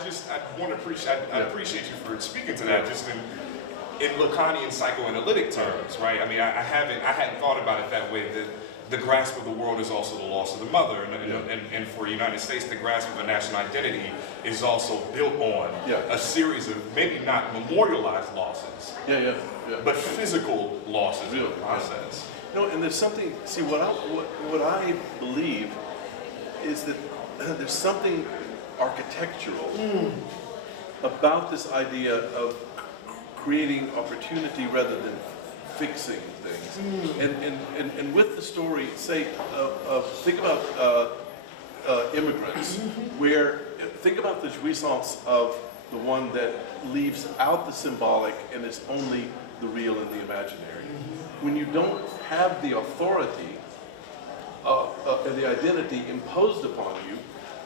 appreciate you for speaking to that, just in Lacanian psychoanalytic terms, right? I mean, I hadn't thought about it that way. the grasp of the world is also the loss of the mother, and for the United States, the grasp of a national identity is also built on a series of maybe not memorialized losses, but physical losses in the process. No, and there's something. See, what I believe is that there's something architectural about this idea of creating opportunity rather than fixing things. And with the story, say, think about immigrants, where, think about the jouissance of the one that leaves out the symbolic and is only the real and the imaginary. When you don't have the authority and the identity imposed upon you,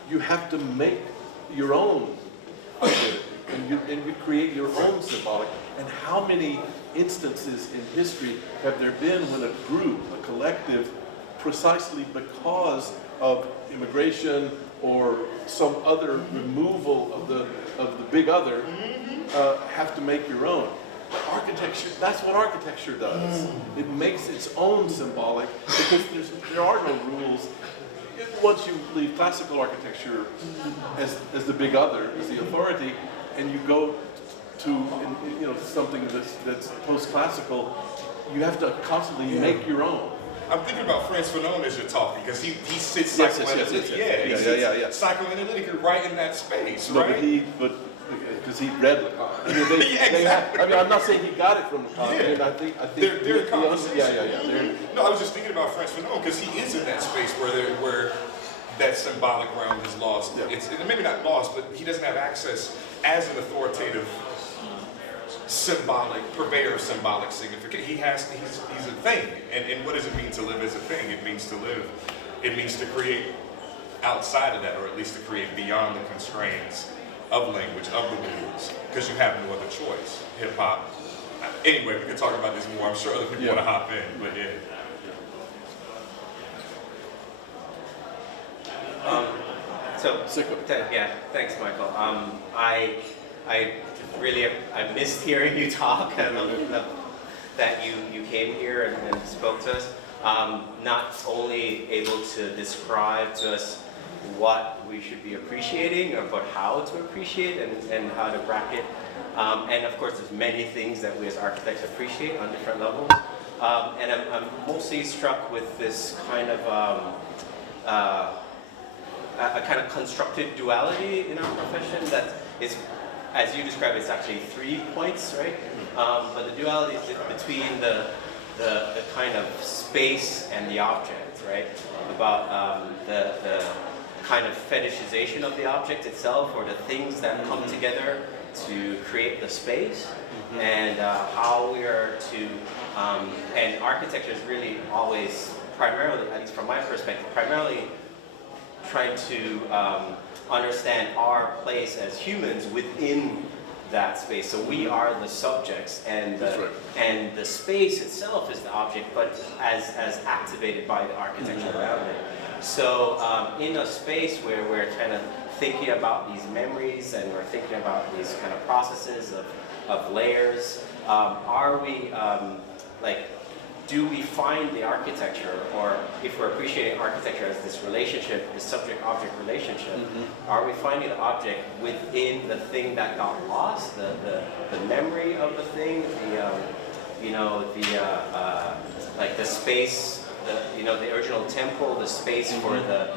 you have to make your own identity, and you create your own symbolic. And how many instances in history have there been when a group, a collective, precisely because of immigration or some other removal of the big other, have to make your own? But architecture, that's what architecture does. It makes its own symbolic because there are no rules. Once you leave classical architecture as the big other, as the authority, and you go to something that's post-classical, you have to constantly make your own. I'm thinking about Frantz Fanon as you're talking, because he sits psychoanalytically right in that space, right? But because he read Lacan. I mean, I'm not saying he got it from Lacan. I mean, I think they're conversations. No, I was just thinking about Frantz Fanon because he is in that space where that symbolic realm is lost. It's maybe not lost, but he doesn't have access as an authoritative symbolic purveyor of symbolic significance. He's a thing, and what does it mean to live as a thing? It means to live. It means to create outside of that, or at least to create beyond the constraints of language, of the rules, because you have no other choice. Hip hop. Anyway, we can talk about this more. I'm sure other people want to hop in, but thanks, Michael. I missed hearing you talk and that you came here and spoke to us. Not only able to describe to us what we should be appreciating, but how to appreciate and how to bracket. And of course, there's many things that we as architects appreciate on different levels. And I'm mostly struck with this kind of a kind of constructed duality in our profession that is, as you described, it's actually 3 points, right? But the duality is between the kind of space and the object, right? About the kind of fetishization of the object itself, or the things that come together to create the space, and how we are to, and architecture is really always primarily, at least from my perspective, primarily trying to understand our place as humans within that space. So we are the subjects, and the space itself is the object, but as activated by the architecture around it. So in a space where we're kind of thinking about these memories and we're thinking about these kind of processes of layers, are we do we find the architecture, or if we're appreciating architecture as this relationship, this subject-object relationship, are we finding the object within the thing that got lost, the memory of the thing, the space, the original temple, the space for the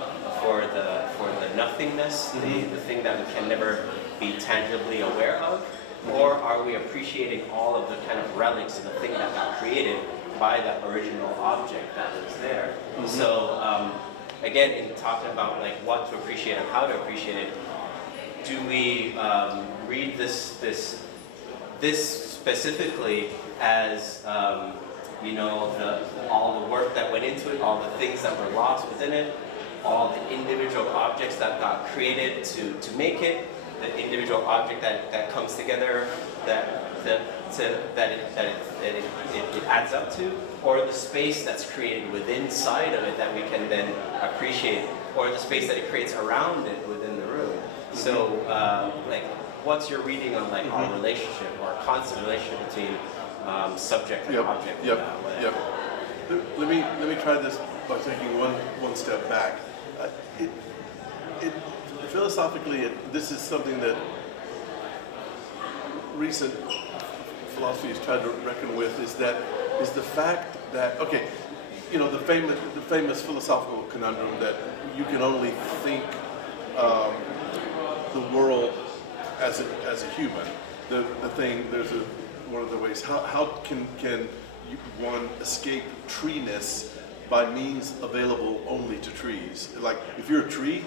nothingness, the thing that we can never be tangibly aware of, or are we appreciating all of the kind of relics of the thing that got created by the original object that was there? So again, in talking about like what to appreciate and how to appreciate it, do we read this specifically as all the work that went into it, all the things that were lost within it, all the individual objects that got created to make it, the individual object that comes together that it adds up to, or the space that's created within inside of it that we can then appreciate, or the space that it creates around it within the room. So what's your reading on our relationship, or constant relationship between subject and object? Let me try this by taking one step back. Philosophically, this is something that recent philosophy has tried to reckon with, is the fact that, okay, you know, the famous philosophical conundrum that you can only think the world as a human. One of the ways, how can one escape treeness by means available only to trees? Like, if you're a tree,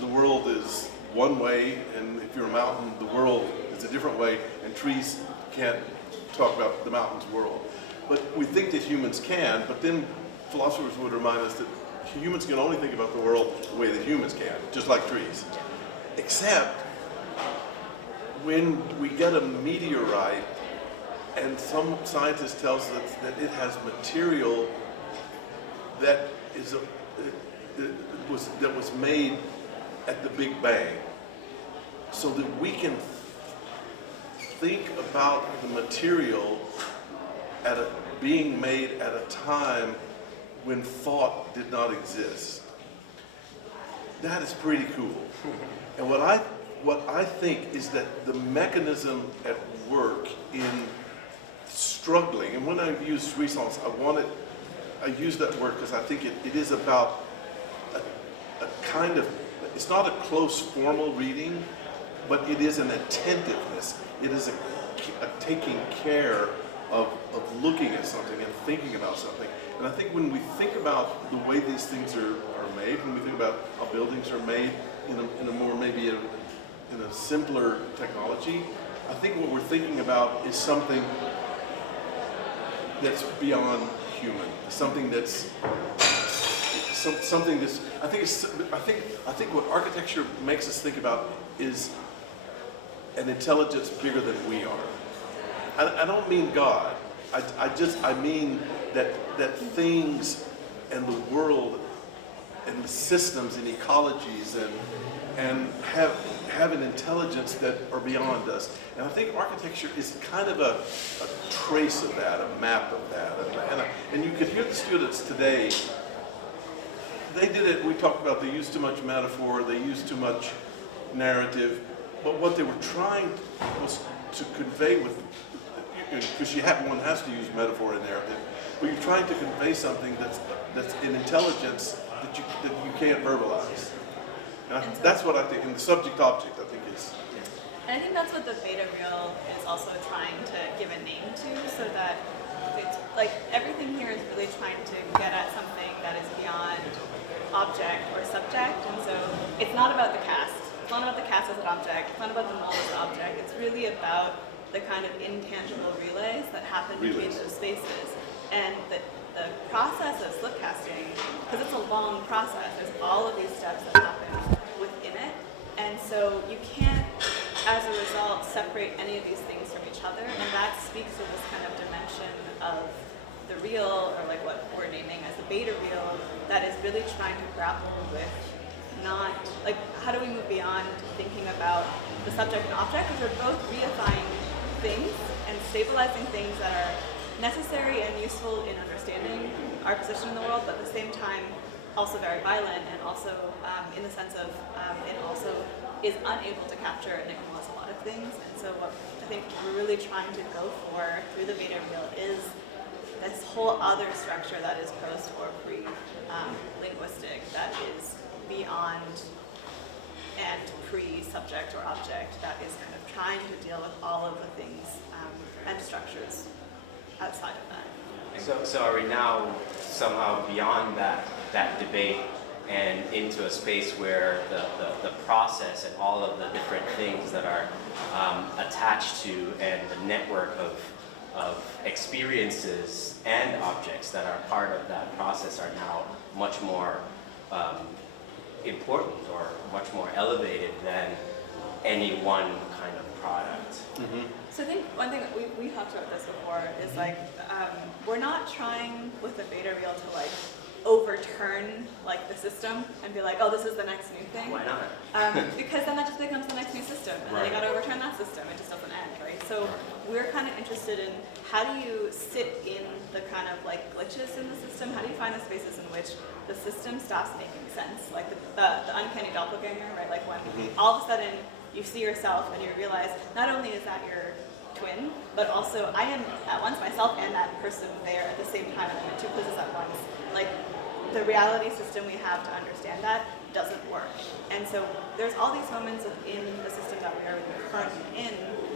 the world is one way, and if you're a mountain, the world is a different way, and trees can't talk about the mountain's world. But we think that humans can, but then philosophers would remind us that humans can only think about the world the way that humans can, just like trees. Except when we get a meteorite and some scientist tells us that it has material that was made at the Big Bang, so that we can think about the material being made at a time when thought did not exist. That is pretty cool. And what I think is that the mechanism at work in struggling, and when I use Renaissance, I use that word because I think it is about a kind of, it's not a close formal reading, but it is an attentiveness. It is a taking care of looking at something and thinking about something. And I think when we think about the way these things are made, when we think about how buildings are made in a more, maybe in a simpler technology, I think what we're thinking about is something that's beyond human, something that's something that's. I think what architecture makes us think about is an intelligence bigger than we are. I don't mean God. I mean that things and the world and the systems and ecologies and have an intelligence that are beyond us. And I think architecture is kind of a trace of that, a map of that. And you could hear the students today, they did it, we talked about they used too much metaphor, they used too much narrative, but what they were trying was to convey with, because one has to use metaphor and narrative, but you're trying to convey something that's an intelligence that you can't verbalize. And that's what I think, in the subject-object, I think is. And I think that's what the beta reel is also trying to give a name to, so that it's like everything here is really trying to get at something that is beyond object or subject. And so it's not about the cast. It's not about the cast as an object. It's not about the mold as an object. It's really about the kind of intangible relays that happen between those spaces. And the process of slip casting, because it's a long process, there's all of these steps that happen within it. And so you can't, as a result, separate any of these things from each other. And that speaks to this kind of dimension of the reel, or like what we're naming as the beta reel, that is really trying to grapple with not, like, how do we move beyond thinking about the subject and object, because they're both reifying things and stabilizing things that are necessary and useful in understanding our position in the world, but at the same time also very violent, and also in the sense of it also is unable to capture and ignores a lot of things. And so what I think we're really trying to go for through the beta reel is this whole other structure that is post or pre-linguistic, that is beyond and pre-subject or object, that is kind of trying to deal with all of the things and structures outside of that. So are we now somehow beyond that debate and into a space where the process and all of the different things that are attached to, and the network of experiences and objects that are part of that process are now much more important or much more elevated than any one kind of product? Mm-hmm. So I think one thing that we talked about this before is like, we're not trying with the beta reel to like overturn like the system and be like, oh, this is the next new thing. Why not? Because then that just becomes the next new system, and then you got to overturn that system. It just doesn't end, right? so we're kind of interested in how do you sit in the kind of like glitches in the system? How do you find the spaces in which the system stops making sense? Like the uncanny doppelganger, right? Like when all of a sudden you see yourself and you realize not only is that your twin, but also I am at once myself and that person there at the same time, and I'm in two places at once. Like the reality system we have to understand that doesn't work. And so there's all these moments within the system that we are currently in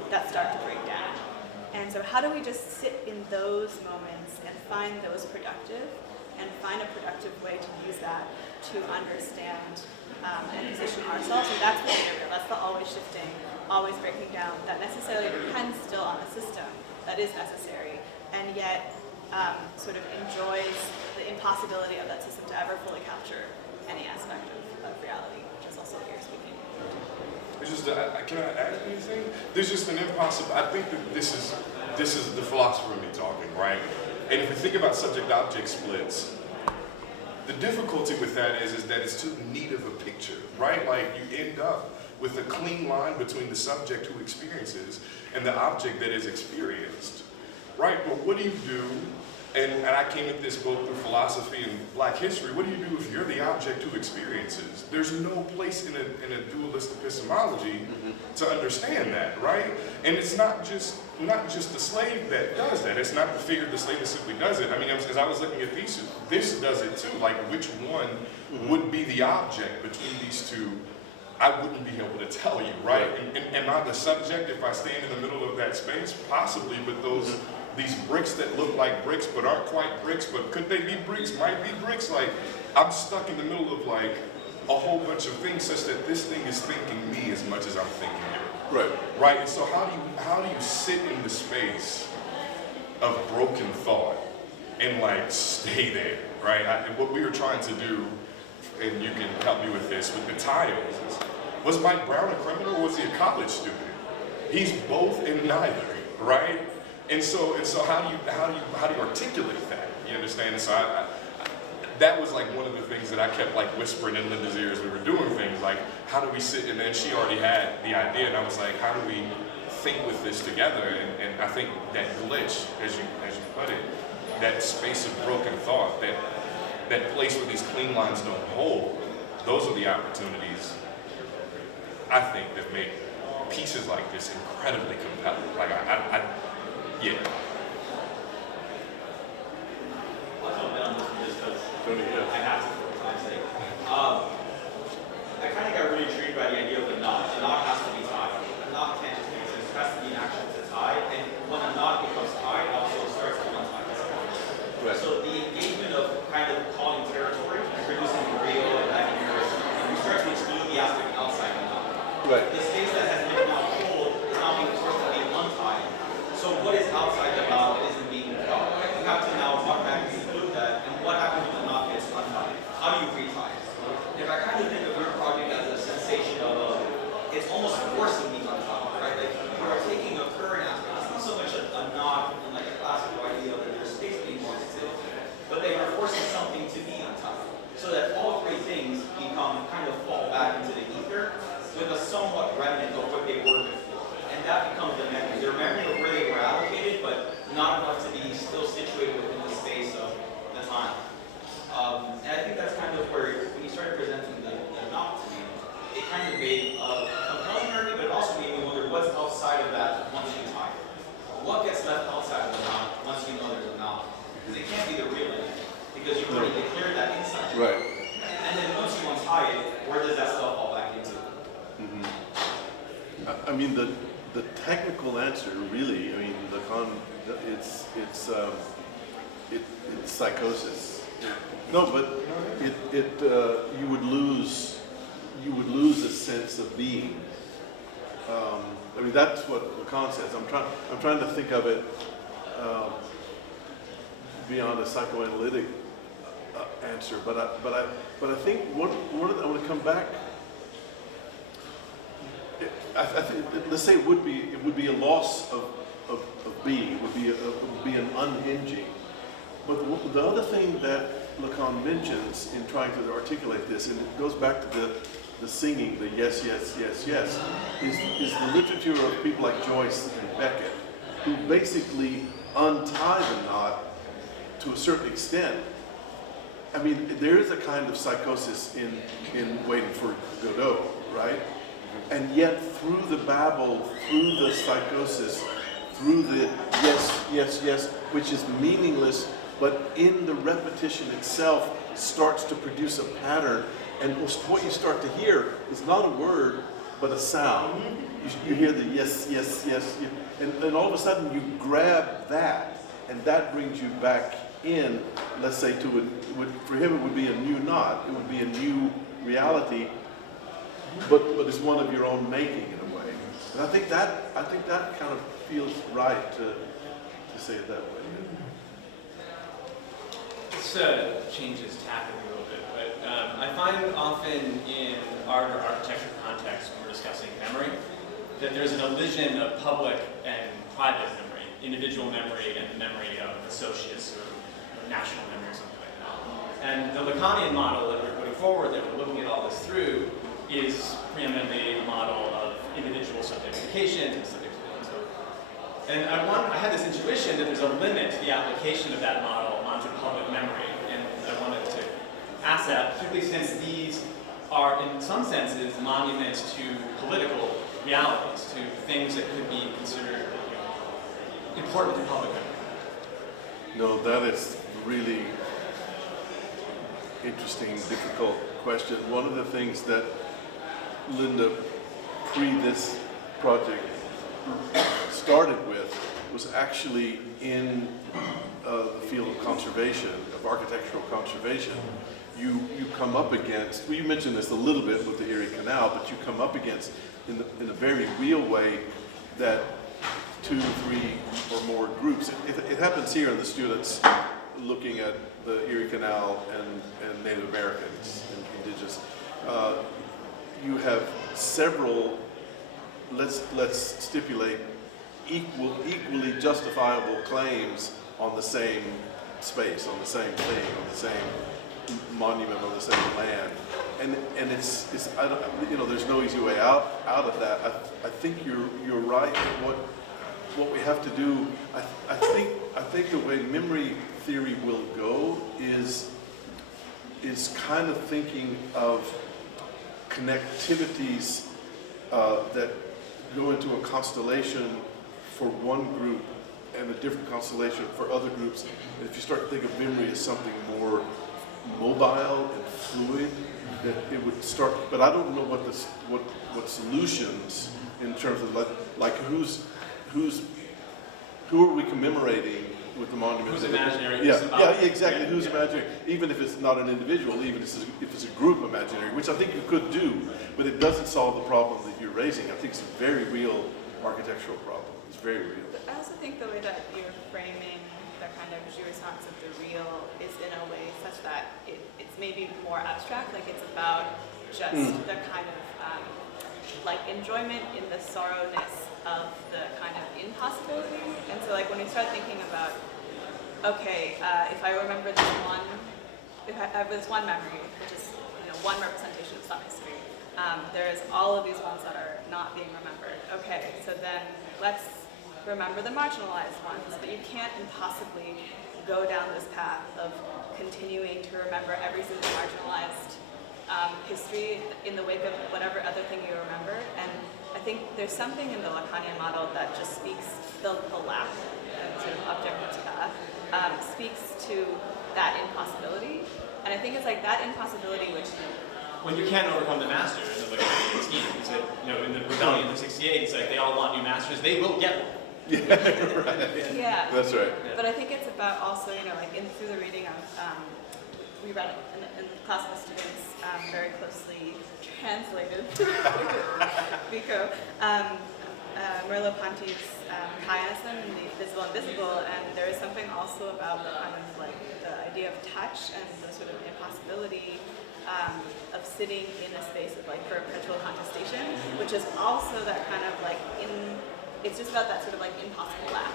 that start to break down. And so how do we just sit in those moments and find those productive and find a productive way to use that to understand and position ourselves? And that's the area, that's the always shifting, always breaking down, that necessarily depends still on the system that is necessary, and yet sort of enjoys the impossibility of that system to ever fully capture any aspect of reality, which is also here speaking. It's just, can I add anything? There's just an impossible, I think that this is the philosopher in me talking, right? And if we think about subject-object splits, the difficulty with that is that it's too neat of a picture, right? Like you end up with a clean line between the subject who experiences and the object that is experienced, right? But what do you do? And I came at this both through philosophy and Black history. What do you do if you're the object who experiences? There's no place in a dualist epistemology to understand that, right? And it's not just the slave that does that. It's not the figure of the slave that simply does it. I mean, as I was looking at these two, this does it too. Like, which one would be the object between these two? I wouldn't be able to tell you, right? And am I the subject if I stand in the middle of that space? Possibly, but these bricks that look like bricks but aren't quite bricks, but could they be bricks? Might be bricks. Like, I'm stuck in the middle of like a whole bunch of things such that this thing is thinking me as much as I'm thinking it. Right. Right, and so how do you sit in the space of broken thought and like stay there, right? And what we were trying to do, and you can help me with this, with the tiles, is, was Mike Brown a criminal or was he a college student? He's both and neither, right? And so how do you articulate that? You understand? And so that was like one of the things that I kept like whispering in Linda's ears. We were doing things like, how do we sit? And then she already had the idea, and I was like, how do we think with this together? And I think that glitch, as you put it, that space of broken thought, that place where these clean lines don't hold, those are the opportunities, I think, that make pieces like this incredibly compelling. Like yeah. I'll jump in on this one just because Yeah. I have to for time's sake. I kind of got really intrigued by the idea of a knot. A knot has to be tied. A knot can't just be exist. There has to be an action to tie. And when a knot becomes tied, it also starts to untie itself. Right. So the engagement of kind of calling territory and producing the real and imaginary, you start to exclude the aspect outside the knot. Right. The space that has been now pulled is now being forced to be untied. So what is outside the knot that isn't being caught? You have to now automatically include that. And what happens when the knot gets untied? How do you retie it? If I kind of think of your project as a sensation of it's almost forcing me untied, right? Like you are taking a current aspect. It's not so much a knot in like a classical idea that there's space being wanted, but they are forcing something to be untied. So that all three things become kind of fall back into the ether with a somewhat remnant of what they were before. And that becomes the memory. Their memory of where they were allocated, but not enough to be still situated within the space of the time. And I think that's kind of where, when you started presenting the knot to me, it kind of made a compelling argument, but it also made me wonder what's outside of that once you tie it. What gets left outside of the knot once you know there's a knot? Because it can't be the real entity, because you've already declared that inside. Right. And then once you untie it, where does that stuff fall back into? I mean, the technical answer, really, I mean, it's psychosis. No, but you would lose a sense of being. I mean, that's what Lacan says. I'm trying to think of it beyond a psychoanalytic answer, but I think one of the, I want to come back. I think, let's say it would be a loss of being. It would be an unhinging. But the other thing that Lacan mentions in trying to articulate this, and it goes back to the singing, the yes, yes, yes, yes, is the literature of people like Joyce and Beckett, who basically untie the knot to a certain extent. I mean, there is a kind of psychosis in Waiting for Godot, right? And yet through the babble, through the psychosis, through the yes, yes, yes, which is meaningless, but in the repetition itself starts to produce a pattern. And what you start to hear is not a word, but a sound. You hear the yes, yes, yes, and all of a sudden you grab that, and that brings you back in, let's say, for him it would be a new knot, it would be a new reality, but it's one of your own making in a way. And I think that kind of feels right to say it that way. This changes tack a little bit, but I find often in art or architecture context when we're discussing memory, that there's an elision of public and private memory, individual memory and the memory of associates or national memory or something like that. And the Lacanian model that we're putting forward, that we're looking at all this through, is preeminently a model of individual subjectification and subjectivity. And I had this intuition that there's a limit to the application of that model onto public memory. And I wanted to ask that, particularly since these are, in some senses, monuments to political realities, to things that could be considered important to public memory. No, that is really interesting, difficult question. One of the things that Linda, pre this project, started with was actually in the field of conservation, of architectural conservation. You come up against, well, you mentioned this a little bit with the Erie Canal, but you come up against, in a very real way, that 2, 3, or more groups. It happens here in the students looking at the Erie Canal and Native Americans and indigenous. You have several, let's stipulate, equally justifiable claims on the same space, on the same thing, on the same monument, on the same land. And it's I don't, there's no easy way out of that. I think you're right. What we have to do, I think the way memory theory will go is kind of thinking of connectivities that go into a constellation for one group and a different constellation for other groups. And if you start to think of memory as something more mobile and fluid, that it would start. But I don't know what solutions in terms of like who are we commemorating with the monument? Who's imaginary? Yeah, exactly. Who's imaginary? Even if it's not an individual, even if it's a group imaginary, which I think you could do, but it doesn't solve the problem that you're raising. I think it's a very real architectural problem. It's very real. I also think the way that you're framing the kind of jouissance of the real is in a way such that it's maybe more abstract, like it's about just the kind of like enjoyment in the sorrowness of the kind of impossibility. And so like when you start thinking about, okay, if I remember this one, if I have this one memory, which is one representation of some history, there's all of these ones that are not being remembered. Okay, so then let's remember the marginalized ones, but you can't impossibly go down this path of continuing to remember every single marginalized history in the wake of whatever other thing you remember. And I think there's something in the Lacanian model that just speaks, the lack, sort of object speaks to that impossibility. And I think it's like that impossibility which... When you can't overcome the master in the Lacanian scheme, it's in the rebellion of '68, it's like they all want new masters, they will get one. Yeah, right. Yeah. That's right. But I think it's about also, like through the reading of, we read it in the class with students, very closely translated, Vico, Merleau-Ponty's chiasm and the visible and invisible, and there is something also about the kind of like the idea of touch and the sort of impossibility of sitting in a space of like perpetual contestation, which is also that kind of like it's just about that sort of like impossible lack.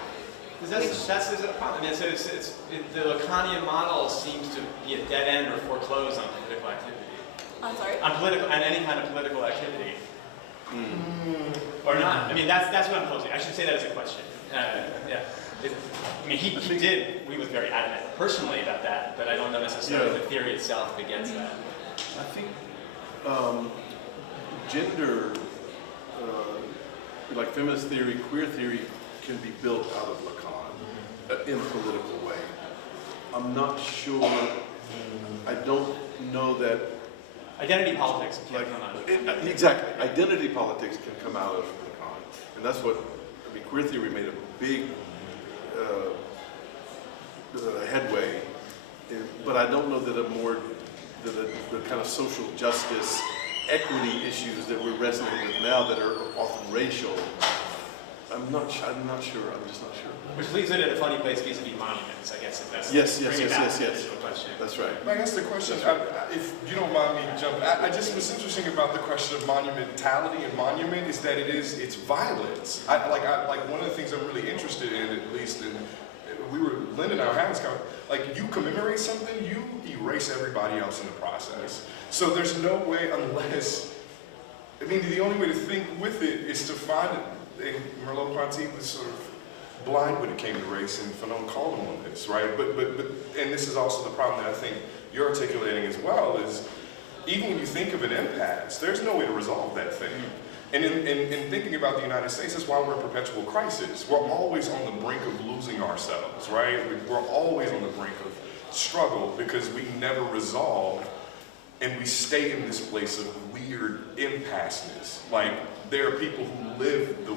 Because that's the problem. I mean, the Lacanian model seems to be a dead end or foreclose on political activity. I'm sorry? On any kind of political activity. Or not. I mean, that's what I'm posing. I should say that as a question. Yeah. I mean, he was very adamant personally about that, but I don't know necessarily the theory itself begets that. I think gender, like feminist theory, queer theory, can be built out of Lacan in a political way. I'm not sure, I don't know that. Identity politics can come out of it. Exactly, identity politics can come out of Lacan. And that's what, I mean, queer theory made a big headway, but I don't know that the kind of social justice, equity issues that we're wrestling with now that are often racial, I'm not sure, I'm just not sure. Which leaves it at a funny place vis-a-vis monuments, I guess, if that's Yes. question. That's right. Like, that's the question. If you don't mind me jumping, I just was interesting about the question of monumentality and monument is that it's violence. Like one of the things I'm really interested in, at least, and Linda and I were having this conversation, like you commemorate something, you erase everybody else in the process. So there's no way unless, I mean, the only way to think with it is to find it, and Merleau-Ponty was sort of blind when it came to race, and Fanon called him on this, right? But and this is also the problem that I think you're articulating as well, is even when you think of an impasse, there's no way to resolve that thing. And in thinking about the United States, that's why we're in perpetual crisis. We're always on the brink of losing ourselves, right? We're always on the brink of struggle because we never resolve, and we stay in this place of weird impasseness. Like, there are people who live who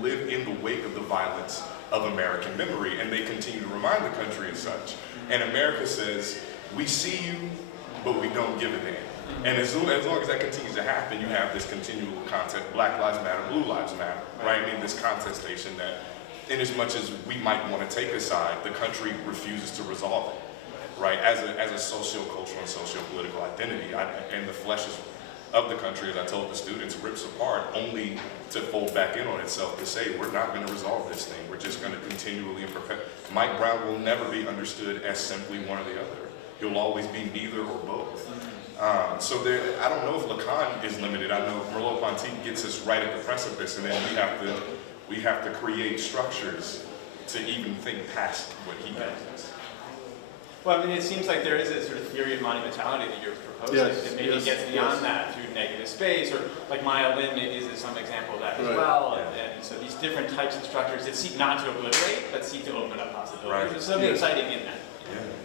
live in the wake of the violence of American memory, and they continue to remind the country as such. And America says, we see you, but we don't give a damn. And as long as that continues to happen, you have this continual content, Black Lives Matter, Blue Lives Matter, right? I mean, this contestation that, in as much as we might want to take a side, the country refuses to resolve it, right? As a socio-cultural and socio-political identity, and the flesh of the country, as I told the students, rips apart only to fold back in on itself to say, we're not going to resolve this thing. We're just going to continually Mike Brown will never be understood as simply one or the other. He'll always be neither or both. So I don't know if Lacan is limited. I know Merleau-Ponty gets us right at the precipice, and then we have to create structures to even think past what he does. Well, I mean, it seems like there is a sort of theory of monumentality that you're proposing that maybe gets beyond that through negative space, or like Maya Lin maybe is some example of that as well. And so these different types of structures that seek not to obliterate, but seek to open up possibilities. Right. There's something exciting in that.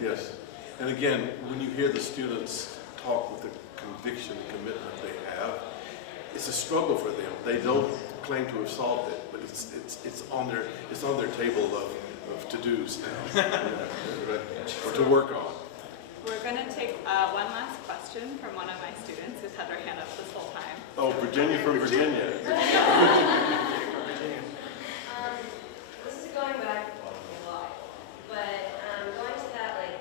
Yes. And again, when you hear the students talk with the conviction and commitment they have, it's a struggle for them. They don't claim to have solved it, but it's on their table of to-dos now, or to work on. We're going to take one last question from one of my students who's had her hand up this whole time. Oh, Virginia from Virginia. This is going back a lot, but going to that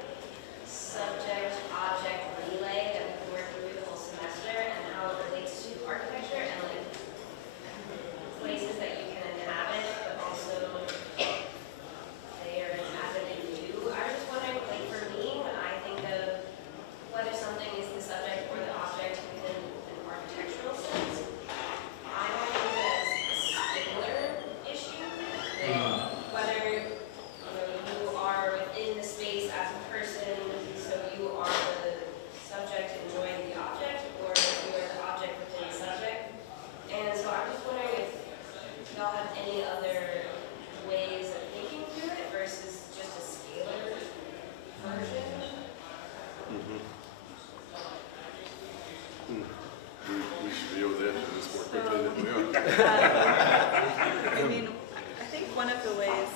subject-object relay that we've been working through the whole semester, and how it relates to architecture and places that you can inhabit, but also they are inhabited in you. I was just wondering, for me, when I think of whether something is the subject or the object within an architectural sense, I don't think that as a singular issue. Whether you are within the space as a person, so you are the subject enjoying the object, or if you are the object within the subject. And so I'm just wondering if y'all have any other ways of thinking through it versus just a scalar version. We should be able to answer this more quickly than we are. I mean, I think one of the ways,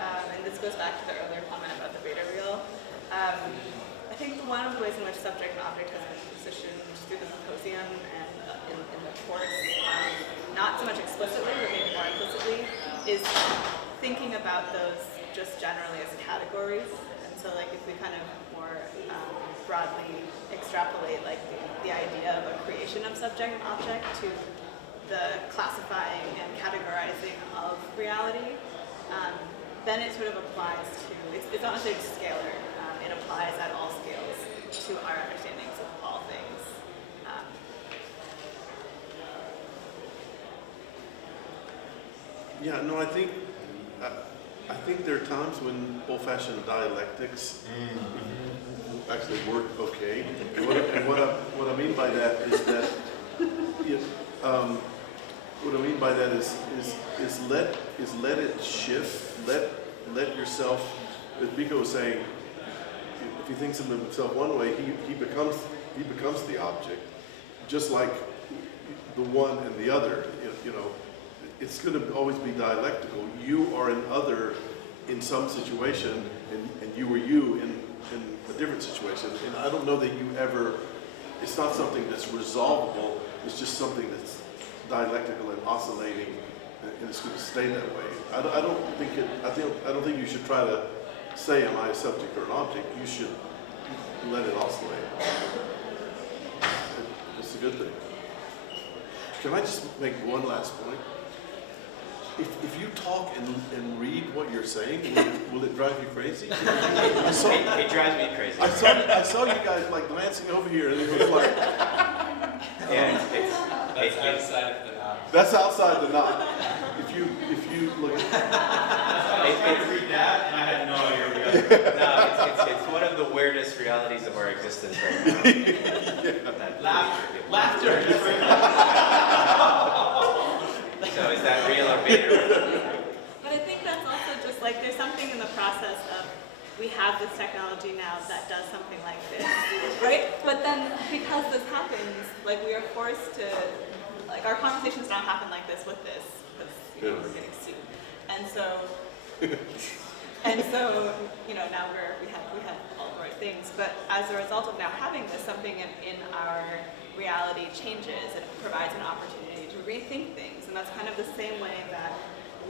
and this goes back to the earlier comment about the beta reel, I think one of the ways in which subject and object has been positioned through the symposium and in the course, not so much explicitly, but maybe more implicitly, is thinking about those just generally as categories. And so if we kind of more broadly extrapolate the idea of a creation of subject and object to the classifying and categorizing of reality, then it sort of applies to, it's not necessarily scalar, it applies at all scales to our understandings of all things. Yeah, no, I think there are times when old-fashioned dialectics actually work okay. And what I mean by that is that what I mean by that is let it shift. Let yourself, as Biko was saying, if he thinks of himself one way, he becomes the object, just like the one and the other. You know, it's going to always be dialectical. You are an other in some situation, and you were you in a different situation. And I don't know that you ever. It's not something that's resolvable. It's just something that's dialectical and oscillating, and it's going to stay that way. I don't think you should try to say, am I a subject or an object? You should let it oscillate. It's a good thing. Can I just make one last point? If you talk and read what you're saying, will it drive you crazy? It drives me crazy. I saw you guys like glancing over here, and it was like, Yeah, That's outside of the knot. that's outside the knot. If you look at I was trying to read that, and I had no idea where we got no, it's one of the weirdest realities of our existence right now. laughter. So is that real or beta? But I think that's also just like there's something in the process of we have this technology now that does something like this, right? But then because this happens, like we are forced to, like our conversations don't happen like this with this, because we're getting sued, and so you know now we have all the right things. But as a result of now having this, something in our reality changes. It provides an opportunity to rethink things, and that's kind of the same way that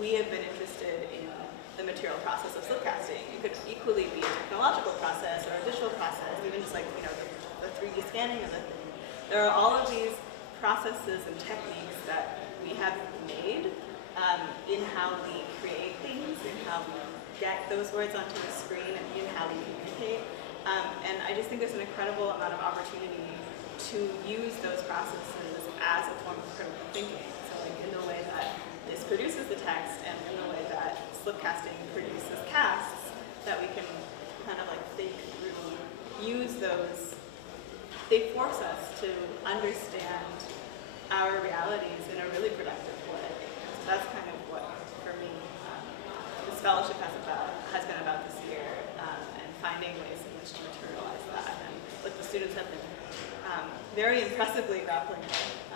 we have been interested in the material process of slipcasting. It could equally be a technological process or a digital process, even just like, you know, the 3D scanning of the thing. There are all of these processes and techniques that we have made in how we create things, in how we get those words onto the screen, and in how we communicate. And I just think there's an incredible amount of opportunity to use those processes as a form of critical thinking. So like in the way that this produces the text, and in the way that slipcasting produces casts, that we can kind of like think through, use those. They force us to understand our realities in a really productive way. So that's kind of what, for me, this fellowship has been about this year, and finding ways in which to materialize that. And what the students have been very impressively grappling with.